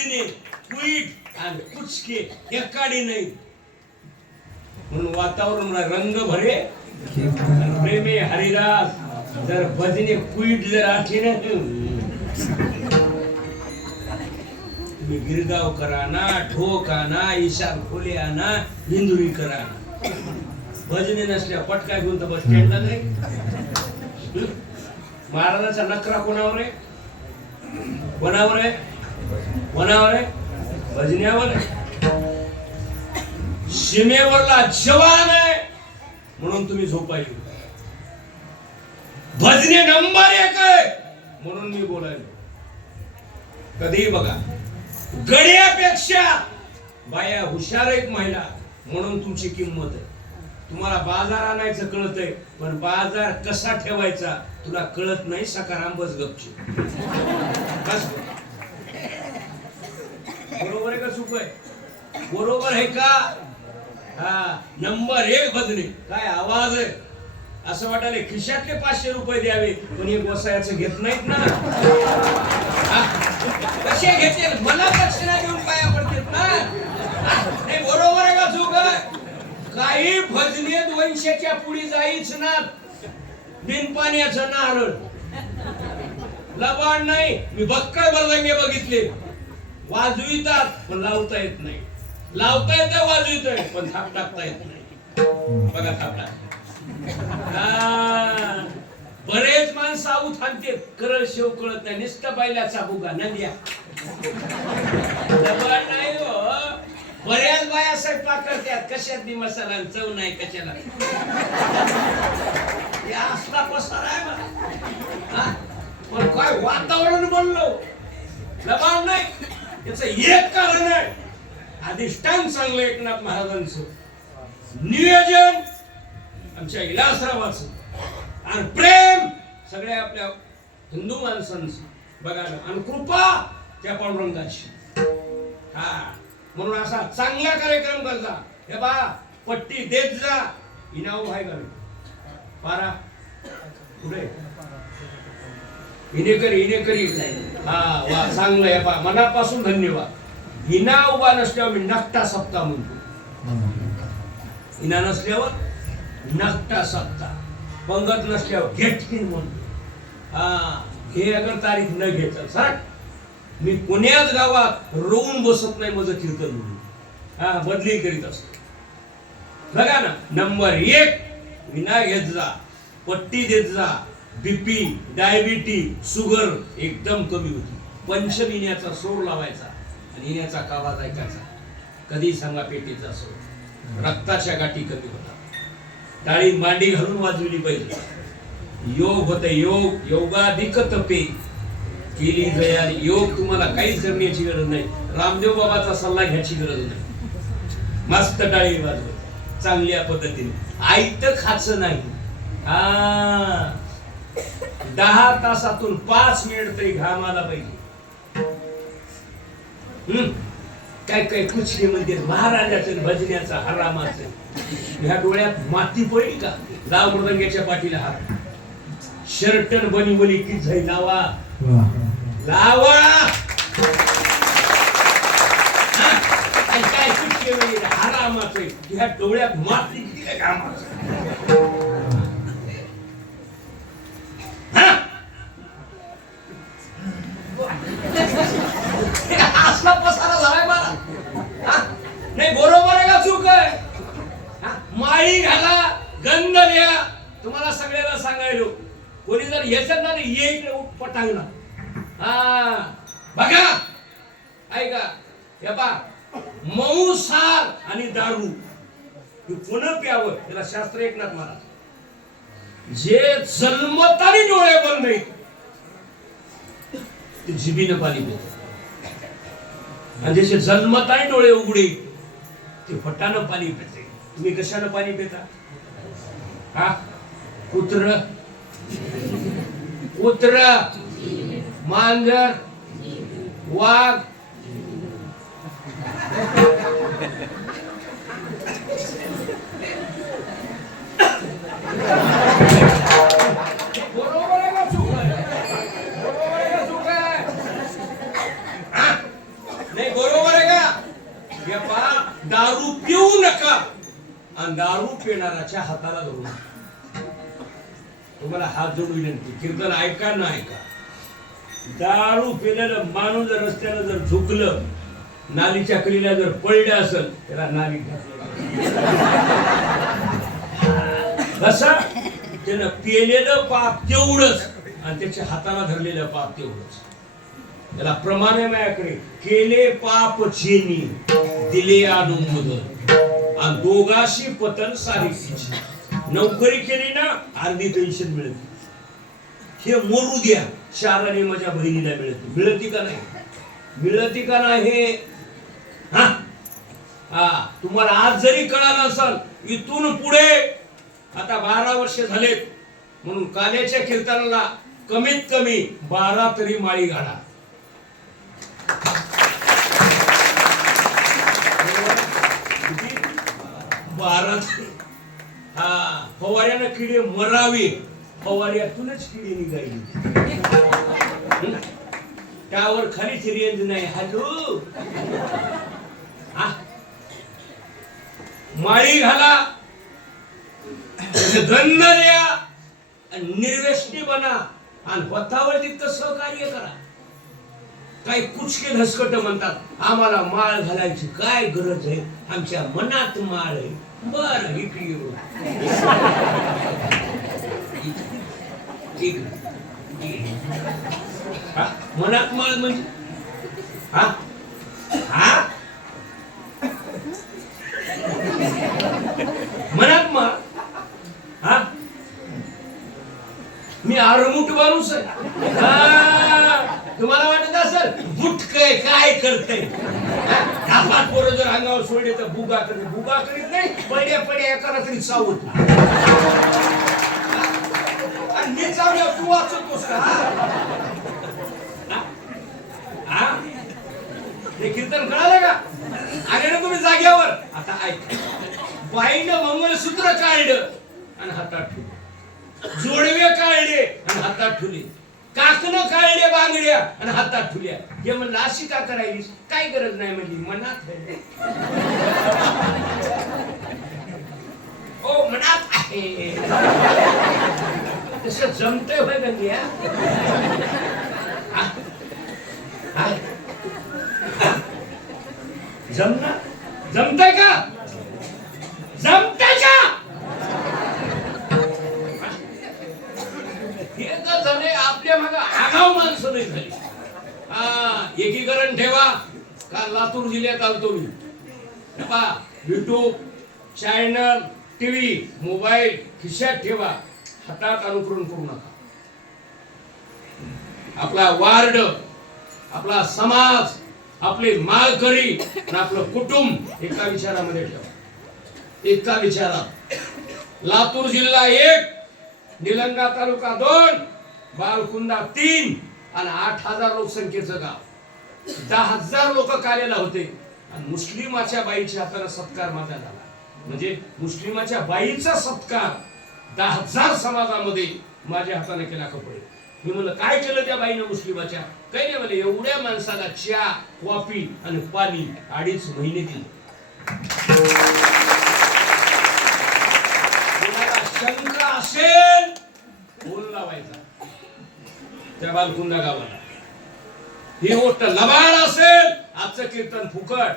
भजने कुईट आणि कुचके एकाडी नाही म्हणून वातावरण रंग भरे आणि प्रेमे हरिदास जर भजने कुईट जर आठली ना तुम्ही गिरगाव करा ना ठोक आणा ईशान खोले आणा हिंदुरी करा ना भजने नसल्या पटका घेऊन तर बस स्टँडला नाही महाराजांचा नकरा कोणावर आहे कोणावर आहे कोणावर आहे भजन्यावर आहे सीमेवरला जवान आहे म्हणून तुम्ही झोपायला भजने नंबर 1 आहे म्हणून मी बोलायलो कधी बघा गड्यापेक्षा बाया हुशार एक महिला म्हणून तुमची किंमत आहे तुम्हाला बाजार आणायचं कळतंय पण बाजार कसा ठेवायचा तुला कळत नाही सकाराम बस गपची बरोबर आहे का चूक आहे बरोबर आहे का हा नंबर 1 भजने काय आवाज आहे असं वाटायला खिशातले 500 रुपये द्यावे पण एक वसायाचं घेत नाहीत ना कसे घेते मला दक्षिणा देऊन पाया पडतात ना नाही बरोबर आहे का चूक आहे काही भजने 200च्या पुढे जाईच ना बिनपाण्याचं नारळ लबाड नाही मी बक्कळ बरदंगे बघितले वाजवितात पण लावता येत नाही लावता येतं वाजवितोय पण थाप टाकता येत नाही बघा थाप टाक बरेच माणसं आऊत हाणते करळ शेव कळत नाही निष्ठा बायलाचा बुगा नंद्या लबाड नाही हो बऱ्याच बाया स्वयंपाक करतात कशात बी मसाला चव नाही कशाला या असला पसार आहे मला पण काय वातावरण बनलो लबाड नाही याचं एक कारण आहे अधिष्ठान चांगलं एकनाथ महाराजांचं नियोजन आमच्या इलासरावाचं आणि प्रेम सगळ्या आपल्या हिंदू माणसांचं बघा आणि कृपा त्या पांडुरंगाची हा म्हणून असा चांगला कार्यक्रम करता हे बा पट्टी देत जा इनाव आहे का पारा पुढे इनेकरी हा वा चांगलं आहे बा मनापासून धन्यवाद हिना उभा नसल्यावर मी नकटा सप्ताह म्हणतो हिना नसल्यावर नकटा सप्ताह पंगत नसल्यावर घेतली म्हणतो हा हे अगर तारीख न घेता सर मी पुण्यात गावात रोवून बसत नाही माझं कीर्तन म्हणून हा बदली करीत असतो बघा ना नंबर 1 विना घेत जा पट्टी देत जा बीपी डायबिटीज शुगर एकदम कमी होती पंचमिन्याचा सोर लावायचा आणि इन्याचा कावाज ऐकायचा कधी सांगा पेटीचा सोर रक्ताच्या गाठी कमी होता टाळी मांडी घालून वाजवली पाहिजे योग होते योग योगाधिक तपे केली जया योग तुम्हाला काहीच करण्याची गरज नाही रामदेव बाबाचा सल्ला घ्यायची गरज नाही मस्त टाळी वाजवत चांगल्या पद्धतीने आयत खायचं नाही 10 तासातून 5 मिनिट तरी घाम आला पाहिजे काय काय कुचके म्हणजे महाराजाचं भजन्याचा हरामाचं ह्या डोळ्यात माती पडली का लाव मृदंग्याच्या पाठीला हात शर्टन बनी बोली की झै लावा लावा काय कुचके म्हणजे हरामाचं ह्या डोळ्यात माती किती काय कामाचं असला पसारा झालाय मला नाही बरोबर आहे का चूक आहे माळी घाला गंध लिहा तुम्हाला सगळ्याला सांगायलो कोणी जर याच्यात ना ये इकडे पटांगला हा बघा ऐका हे पा मऊसार आणि दारू कोण प्यावं त्याला शास्त्र एकनाथ महाराज जे जन्मतानी डोळे बंद नाही ते जिभीनं पाणी पितात आणि जसे जन्मतानी डोळे उघडे ते फटानं पाणी पिते तुम्ही कशानं पाणी पिता हा कुत्र मांजर वाघ बरोबर आहे का चूक आहे? बरोबर आहे का चूक आहे? हाताला धरून तुम्हाला हात जोडून विनंती, कीर्तन ऐका ना ऐका. दारू पिलेलं माणूस जर रस्त्याला जर झुकलं, नालीच्या कलीला जर पडलं असेल, त्याला नाली कसा त्यानं पिलेलं पाप तेवढंच आणि त्याच्या हाताला धरलेलं पाप तेवढंच. त्याला प्रमाण आहे माझ्याकडे, केले पाप चेनी दिले आणून मुदत आणि दोघाशी पतन सारीची. नोकरी केली ना अर्धी पेन्शन मिळते, हे मोरू द्या शाराने माझ्या बहिणीला मिळते. मिळती का नाही? मिळती का नाही? हा हा, तुम्हाला आज जरी कळालं नसल, इथून पुढे आता 12 वर्ष झालेत म्हणून काल्याच्या कीर्तनाला कमीत कमी 12 तरी माळी घाला. किती? 12. हा, फवाऱ्यानं किडे मरावे, फवाऱ्यातूनच किडे निघाली. त्यावर खालीच रेंज नाही. हॅलो, माळी घाला, गंध द्या, निर्व्यसनी बना आणि पथावर तितकं सहकार्य करा. काही कुचके धसकट म्हणतात, आम्हाला माळ घालायची काय गरज आहे, आमच्या मनात माळ आहे. बर, इकडे येऊ. मनात माळ म्हणजे हा हा मनात माळ. हा, मी आरमुट माणूस आहे. तुम्हाला वाटत असेल बुटकय काय करते, धापात पोरं जर अंगावर सोडले तर बुगा करते. बुगा करीत नाही, पड्या पड्या एका रात्री चावत. आणि मी चावल्या तू वाचतोस का? हे कीर्तन कळालं का? आले ना तुम्ही जाग्यावर. आता ऐक, बाईनं मंगळसूत्र काढलं आणि हातात ठेवलं, जोडवे काढले आणि हातात ठेवले, काकणं काढले बांगड्या आणि हातात ठेवल्या. हे म्हणलं अशी का करायलीस? काय गरज नाही म्हणली, मनात आहे. ओ मनात आहे तसं जमतंय होय गंग्या? जमणार? जमतंय का? जमतंय का? हे तर झाले आपल्या मागे आगाऊ माणसं नाही झाली. एकीकरण ठेवा. काल लातूर जिल्ह्यात आलतो मी. युट्यूब चॅनल, टीव्ही, मोबाईल खिशात ठेवा, हातात अनुकरण करू नका. आपला वार्ड, आपला समाज, आपले माळकरी आणि आपलं कुटुंब एका विचारामध्ये ठेवा. एका विचारात. लातूर जिल्हा 1, निलंगा तालुका 2, बालकुंदा 3 आणि 8,000 लोकसंख्येचं गाव. 10,000 लोक कालेला होते आणि मुस्लिमाच्या बाईच्या हाताने सत्कार माझा झाला. म्हणजे मुस्लिमाच्या बाईचा सत्कार 10,000 समाजामध्ये माझ्या हाताने केला. कपडे मी म्हणलं काय केलं त्या बाईनं मुस्लिमाच्या? काही नाही म्हणले, एवढ्या माणसाला चहा, कॉफी आणि पाणी 2.5 महिने दिले. कोणाला शंका असेल फोन लावायचा त्या बालकुंडा गावाला. ही गोष्ट लबाड असेल, आजचं कीर्तन फुकट.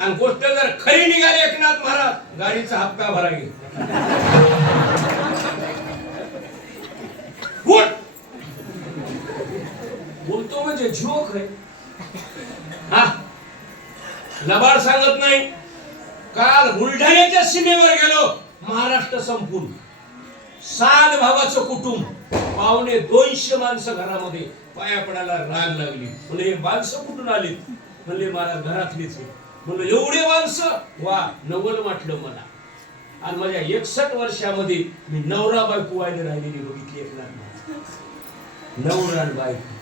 आणि गोष्ट जर खरी निघाली एकनाथ महाराज, गाडीचा हप्ता भरा घे. बोलतो म्हणजे जोक आहे. हा, लबाड सांगत नाही. काल बुलढाण्याच्या सीमेवर गेलो, महाराष्ट्र संपून 7 भावाचं कुटुंब, 250 माणसं घरामध्ये, पाया पडायला राग लागली. म्हणजे हे माणसं कुठून आली? म्हणले महाराज घरातलीच. म्हणलं एवढे माणसं? वा, नवल वाटलं मला. आणि माझ्या 61 वर्षामध्ये मी नवरा बायको व्हायला राहिलेली बघितली एकनाथ महाराज. नवरा बायको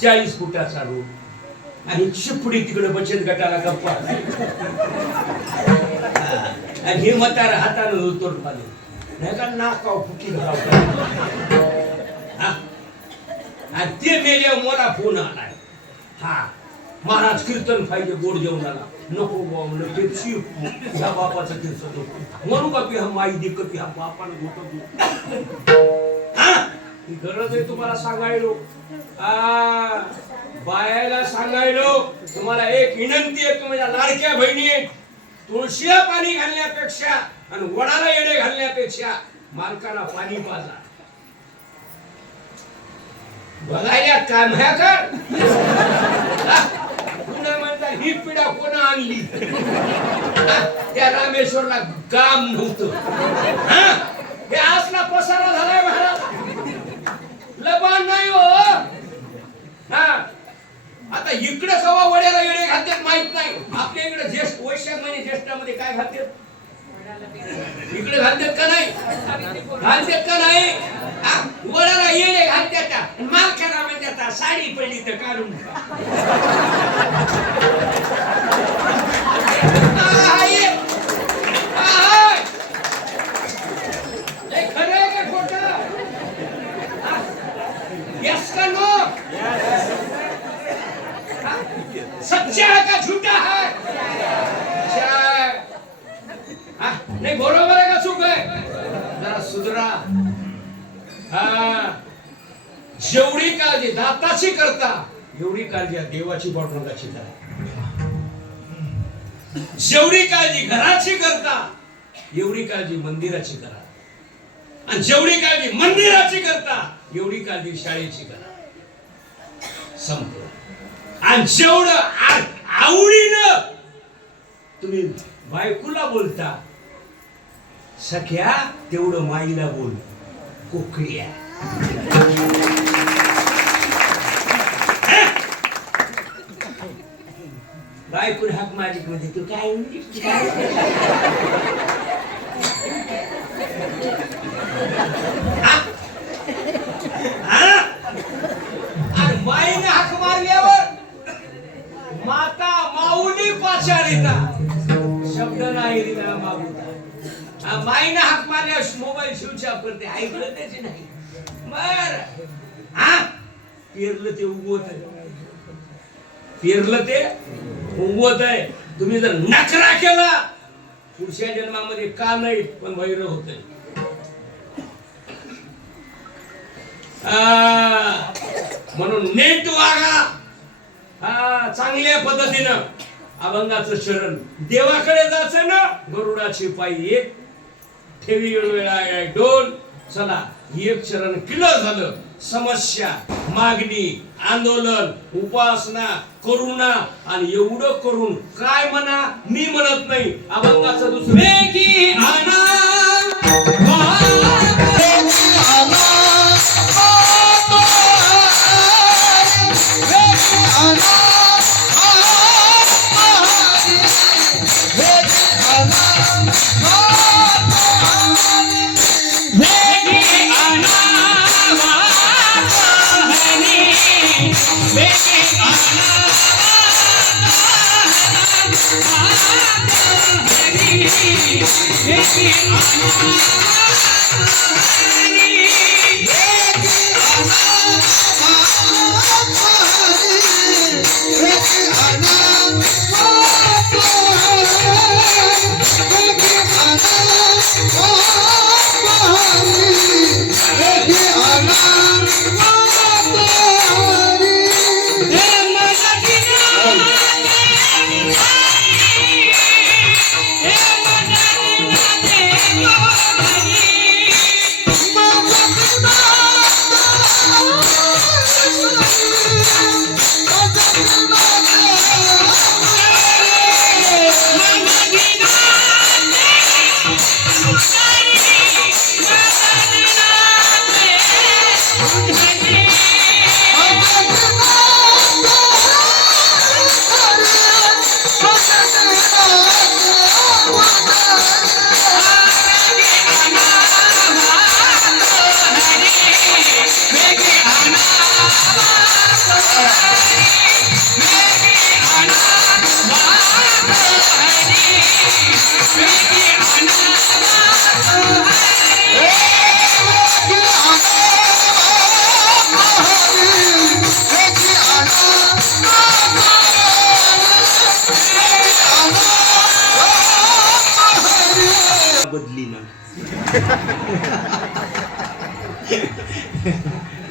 40 फुटाचा रोड आणि शिपडी तिकडे बचत गटाला गप्पा. आणि हे म्हातारा हातानं उतोड पाले नाही का, नाकाव फुकी घाव. आणि ते मेल्यावर मला फोन आलाय. हा, महाराज कीर्तन पाहिजे गोड जेवणाला, नको बाबा पेप्सी ह्या बापाचं तीर्थ नको, म्हणू का हा माई देखत ह्या बापानं गोट ही गरज आहे तुम्हाला सांगायलो. बायाला सांगायलो तुम्हाला एक विनंती आहे, तुम्हाला लाडक्या बहिणी तुळशीला पाणी घालण्यापेक्षा आणि वडाला येडे घालण्यापेक्षा मालकाला पाणी पाजा. बघायला काम्या कर पुन्हा म्हणतात ही पिढा कोण आणली, त्या रामेश्वरला काम नव्हतं. हे असला पसारा झालाय महाराज, लबान नाही हो. आता इकडे कवा वड्याला येडे घालतात माहित नाही, आपल्या इकडे ज्येष्ठ वैशाख महिने ज्येष्ठामध्ये काय घालतात, इकडे घालतात का नाही, घालतात का नाही. वड्याला येडे घालतात, मालकाला म्हणतात साडी पडली तर काढून खरं का खोटं, यस का नो, सच्चा है का झूठा है, नाही बरोबर आहे का चूक आहे, जरा सुधरा. जेवढी काळजी दाताची करता एवढी काळजी देवाची पांडुरंगाची करा. जेवढी काळजी घराची करता एवढी काळजी मंदिराची करा, आणि जेवढी काळजी मंदिराची करता एवढी काळजी शाळेची करा. संपलं. आणि जेवढं आवडीनं तुम्ही बायकोला बोलता सख्या तेवढं माईला बोल. कोकळी आहे बायकोला हाक मारली म्हणजे तू काय माईने हाक मारल्यावर माता माऊली पाचारिता शब्द नाही रिला मागुता. माईने हाक मारल्यावर मोबाईल स्विच ऑफ करते, ऐकलं त्याची नाही. बर पेरलं ते उगवत आहे, पेरलं ते उगवत आहे. तुम्ही जर नखरा केला पुढच्या जन्मामध्ये का नाही पण वैर होत आहे. म्हणून नीट वागा, चांगल्या पद्धतीनं. अभंगाचं शरण देवाकडे जायचं ना, गरुडाची पायी एक ठेवी वेळा डोल. चला एक चरण किलं झालं. समस्या, मागणी, आंदोलन, उपासना, करुणा आणि एवढं करून काय म्हणा मी म्हणत नाही. अभंगाचं दुसरं की आना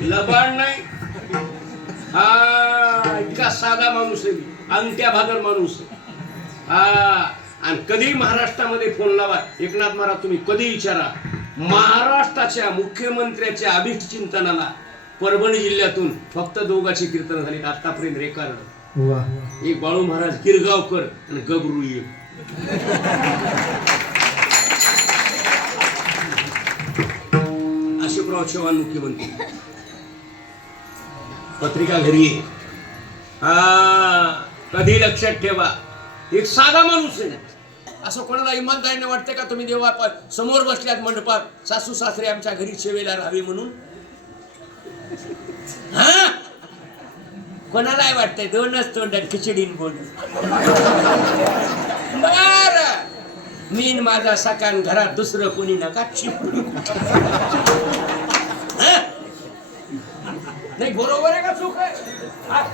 लबाड नाही, हा इतका साधा माणूस आहे, अंगठ्या भादर माणूस आहे. हा आणि कधी महाराष्ट्रामध्ये फोन लावा एकनाथ महाराज, तुम्ही कधी विचारा, महाराष्ट्राच्या मुख्यमंत्र्याच्या अभिष्ट चिंतनाला परभणी जिल्ह्यातून फक्त दोघांची कीर्तन झाली आतापर्यंत रेकॉर्ड. वा एक बाळू महाराज गिरगावकर आणि गबरू एक. अशोकराव चव्हाण मुख्यमंत्री, पत्रिका घरी आहे. हा कधी लक्षात ठेवा, एक साधा माणूस आहे. असं कोणाला इमानदारीने वाटते का तुम्ही देवा समोर बसल्यात मंडपात, सासू सासरे आमच्या घरी सेवेला राहावे म्हणून? हा कोणालाही वाटतंय दोनच तोंडात खिचडीन बोल. बर मीन माझा सकान घरात दुसरं कोणी नका चिपडू. नाही बरोबर आहे का चूक आहे?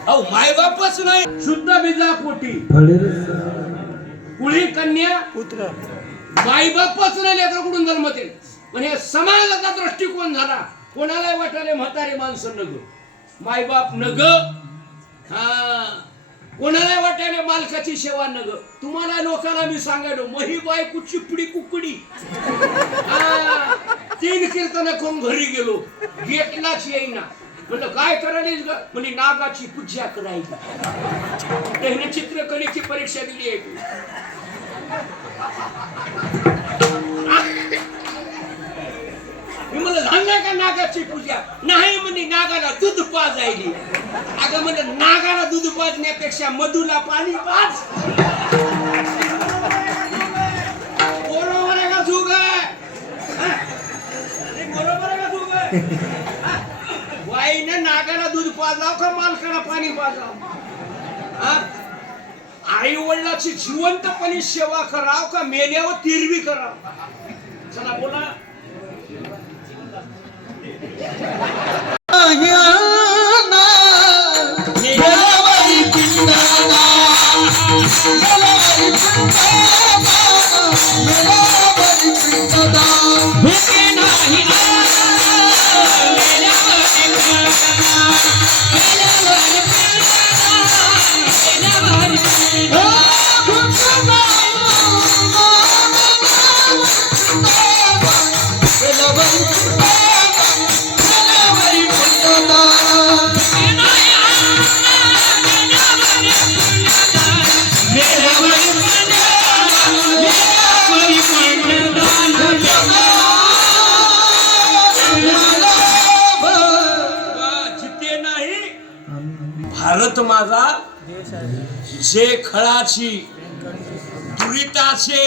अहो मायबापच नाही, शुद्ध बीजा पोटी कुळी कन्या पुत्र, मायबापच नाही लेकराकडून जन्मते. पण हे समाजाचा दृष्टिकोन झाला, कोणाला वाटायला म्हातारे माणसं नग, मायबाप नग, हा कोणाला वाटायला मालकाची सेवा नग. तुम्हाला लोकांना मी सांगायलो मही बायको चिपडी कुकडी. हा 3 कीर्तन करून घरी गेलो, गेटलाच येईना. म्हणलं काय करायला ग? म्हणजे नागाची पूजा करायची. त्याने चित्रकलेची परीक्षा दिली आहे. मी म्हणलं झालं का नागाची पूजा? नाही म्हणजे नागाला दूध पाजायली. अगं म्हणलं नागाला दूध पाजण्यापेक्षा मधूला पाणी पाज. बरोबर आहे का चूक आहे? बरोबर आहे का चूक आहे? बाईने नागाला दूध पाजाव का मालकाला पाणी पाजाव? आई वडिलाची जिवंतपणे सेवा कराव का मेल्यावर तिरवी कराव? चला बोला. भारत माझा जे खळाची दुरिताचे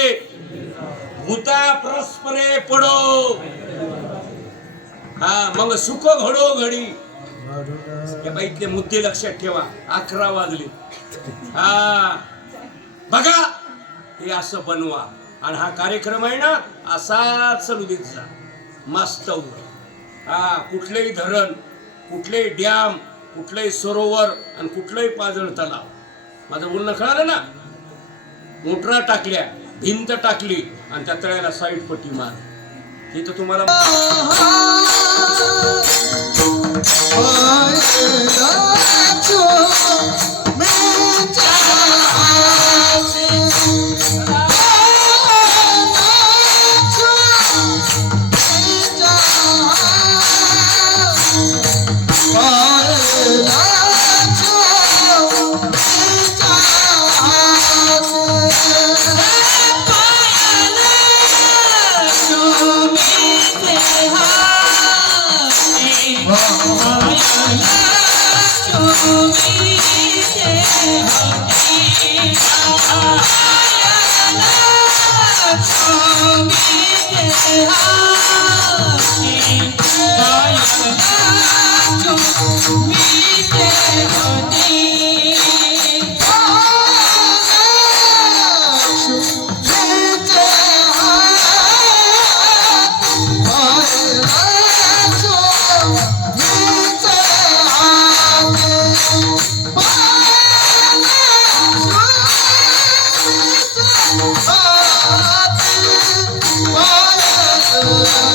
भूता परस्परे पडो, हा मग सुख घडो घडी. हे इथले मुद्दे लक्षात ठेवा. 11 वाजले. हा बघा हे असं बनवा आणि हा कार्यक्रम आहे ना असाच चालू देत जा. मस्त हा कुठलेही धरण, कुठलेही डॅम, कुठलंही सरोवर आणि कुठलंही पाझर तलाव. माझं बोलणं कळालं ना? मोटरा टाकल्या, भिंत टाकली आणि त्या तळ्याला साईड पट्टी मार. हे तर तुम्हाला Oh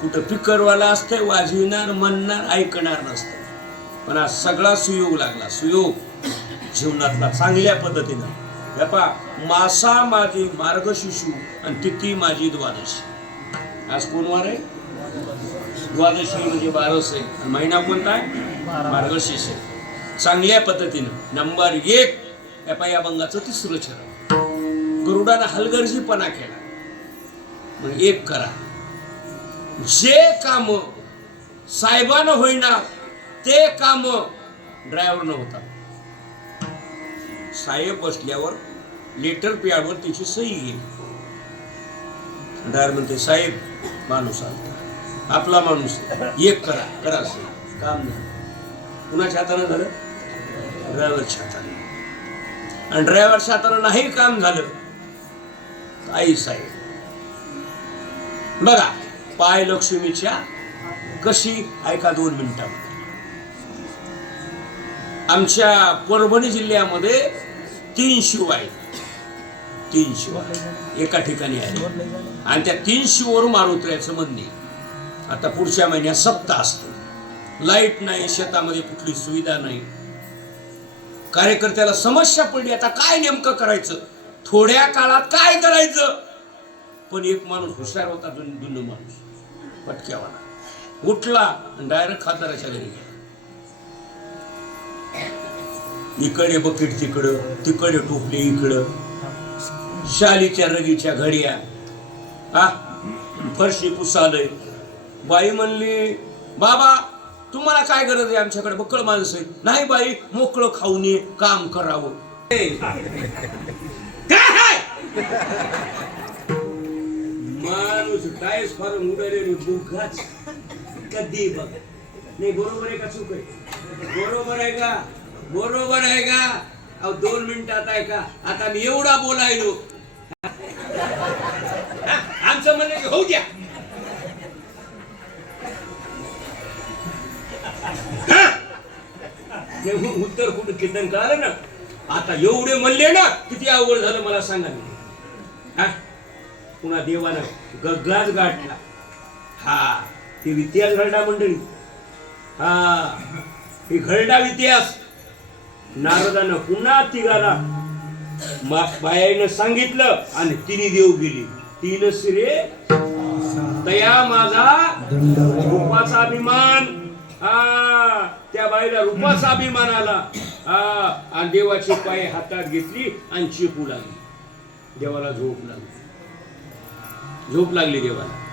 कुठं पिकरवाला असतंय, वाजविणार, म्हणणार, ऐकणार नसतं. पण आज सगळा सुयोग लागला. सुयोग जीवनातला चांगल्या पद्धतीनं. बापा, मासा माझी मार्गशिशू आणि तिथी माझी द्वादशी. आज कोण वार आहे? द्वादशी म्हणजे 12 आहे. महिना कोणता आहे? मार्गशीर्ष आहे. चांगल्या पद्धतीनं. नंबर 1 बापा, या भंगाचं 3रं चरण. गरुडानं हलगर्जीपणा केला. मग 1 करा. जे काम साहेबानं होईना ते काम ड्रायव्हरनं होतात. साहेब बसल्यावर लेटर पॅडवर त्याची सही गेली. ड्रायव्हर म्हणते, साहेब माणूस आला, आपला माणूस, 1 करा सही. काम नाही. कुणाच्या हातानं झालं? ड्रायव्हरच्या हाताने. आणि ड्रायव्हरच्या हातानं नाही काम झालं, आई साहेब बघा पाय लक्ष्मीच्या कशी. ऐका 2 मिनिटामध्ये. आमच्या परभणी जिल्ह्यामध्ये 3 शिव आहेत. 3 शिव एका ठिकाणी आहे आणि त्या 3 शिववर माळ उतरायचं म्हणणे. आता पुढच्या महिन्यात सप्ताह असतो. लाईट नाही, शेतामध्ये कुठली सुविधा नाही. कार्यकर्त्याला समस्या पडली, आता काय नेमकं करायचं, थोड्या काळात काय करायचं. पण एक माणूस हुशार होता, दुन्न माणूस पटक्यावाला उठला आणि डायरेक्ट खासदाराच्या घरी गेला. इकडे बकेट तिकडं, तिकडे टोपले इकडं, शालीच्या रगीच्या घड्या, फरशी पुसालय. बाई म्हणली, बाबा तुम्हाला काय गरज आहे, आमच्याकडे बक्कळ माणसं आहे. नाही बाई, मोकळं खाऊन ये, काम करावं. काय माणूस टायस फारून उडाले बुखाच कधी बघ. नाही बरोबर आहे का चूक आहे? बरोबर आहे का? बरोबर आहे का? अहो 2 मिनिटात आहे का? आता मी एवढा बोलायलो. आमचं म्हणणं की होऊ द्या. उत्तर कुठं कीर्तन कळालं ना. आता एवढे म्हणले ना, किती अवघड झालं मला सांगा. पुन्हा देवानं गग्गाच गाठला. हा ते इतिहास घडला मंडळी. हा हे घडला इतिहास. नारदानं पुन्हा तिघाला बायानं सांगितलं आणि तिन्ही देव गेली. 3 शिरे तया माझा रूपाचा अभिमान. त्या बाईला रूपाचा अभिमान आला. आणि देवाची पाय हातात घेतली आणि चिपू लागली. देवाला झोप लागली. झोप लागली देवाला.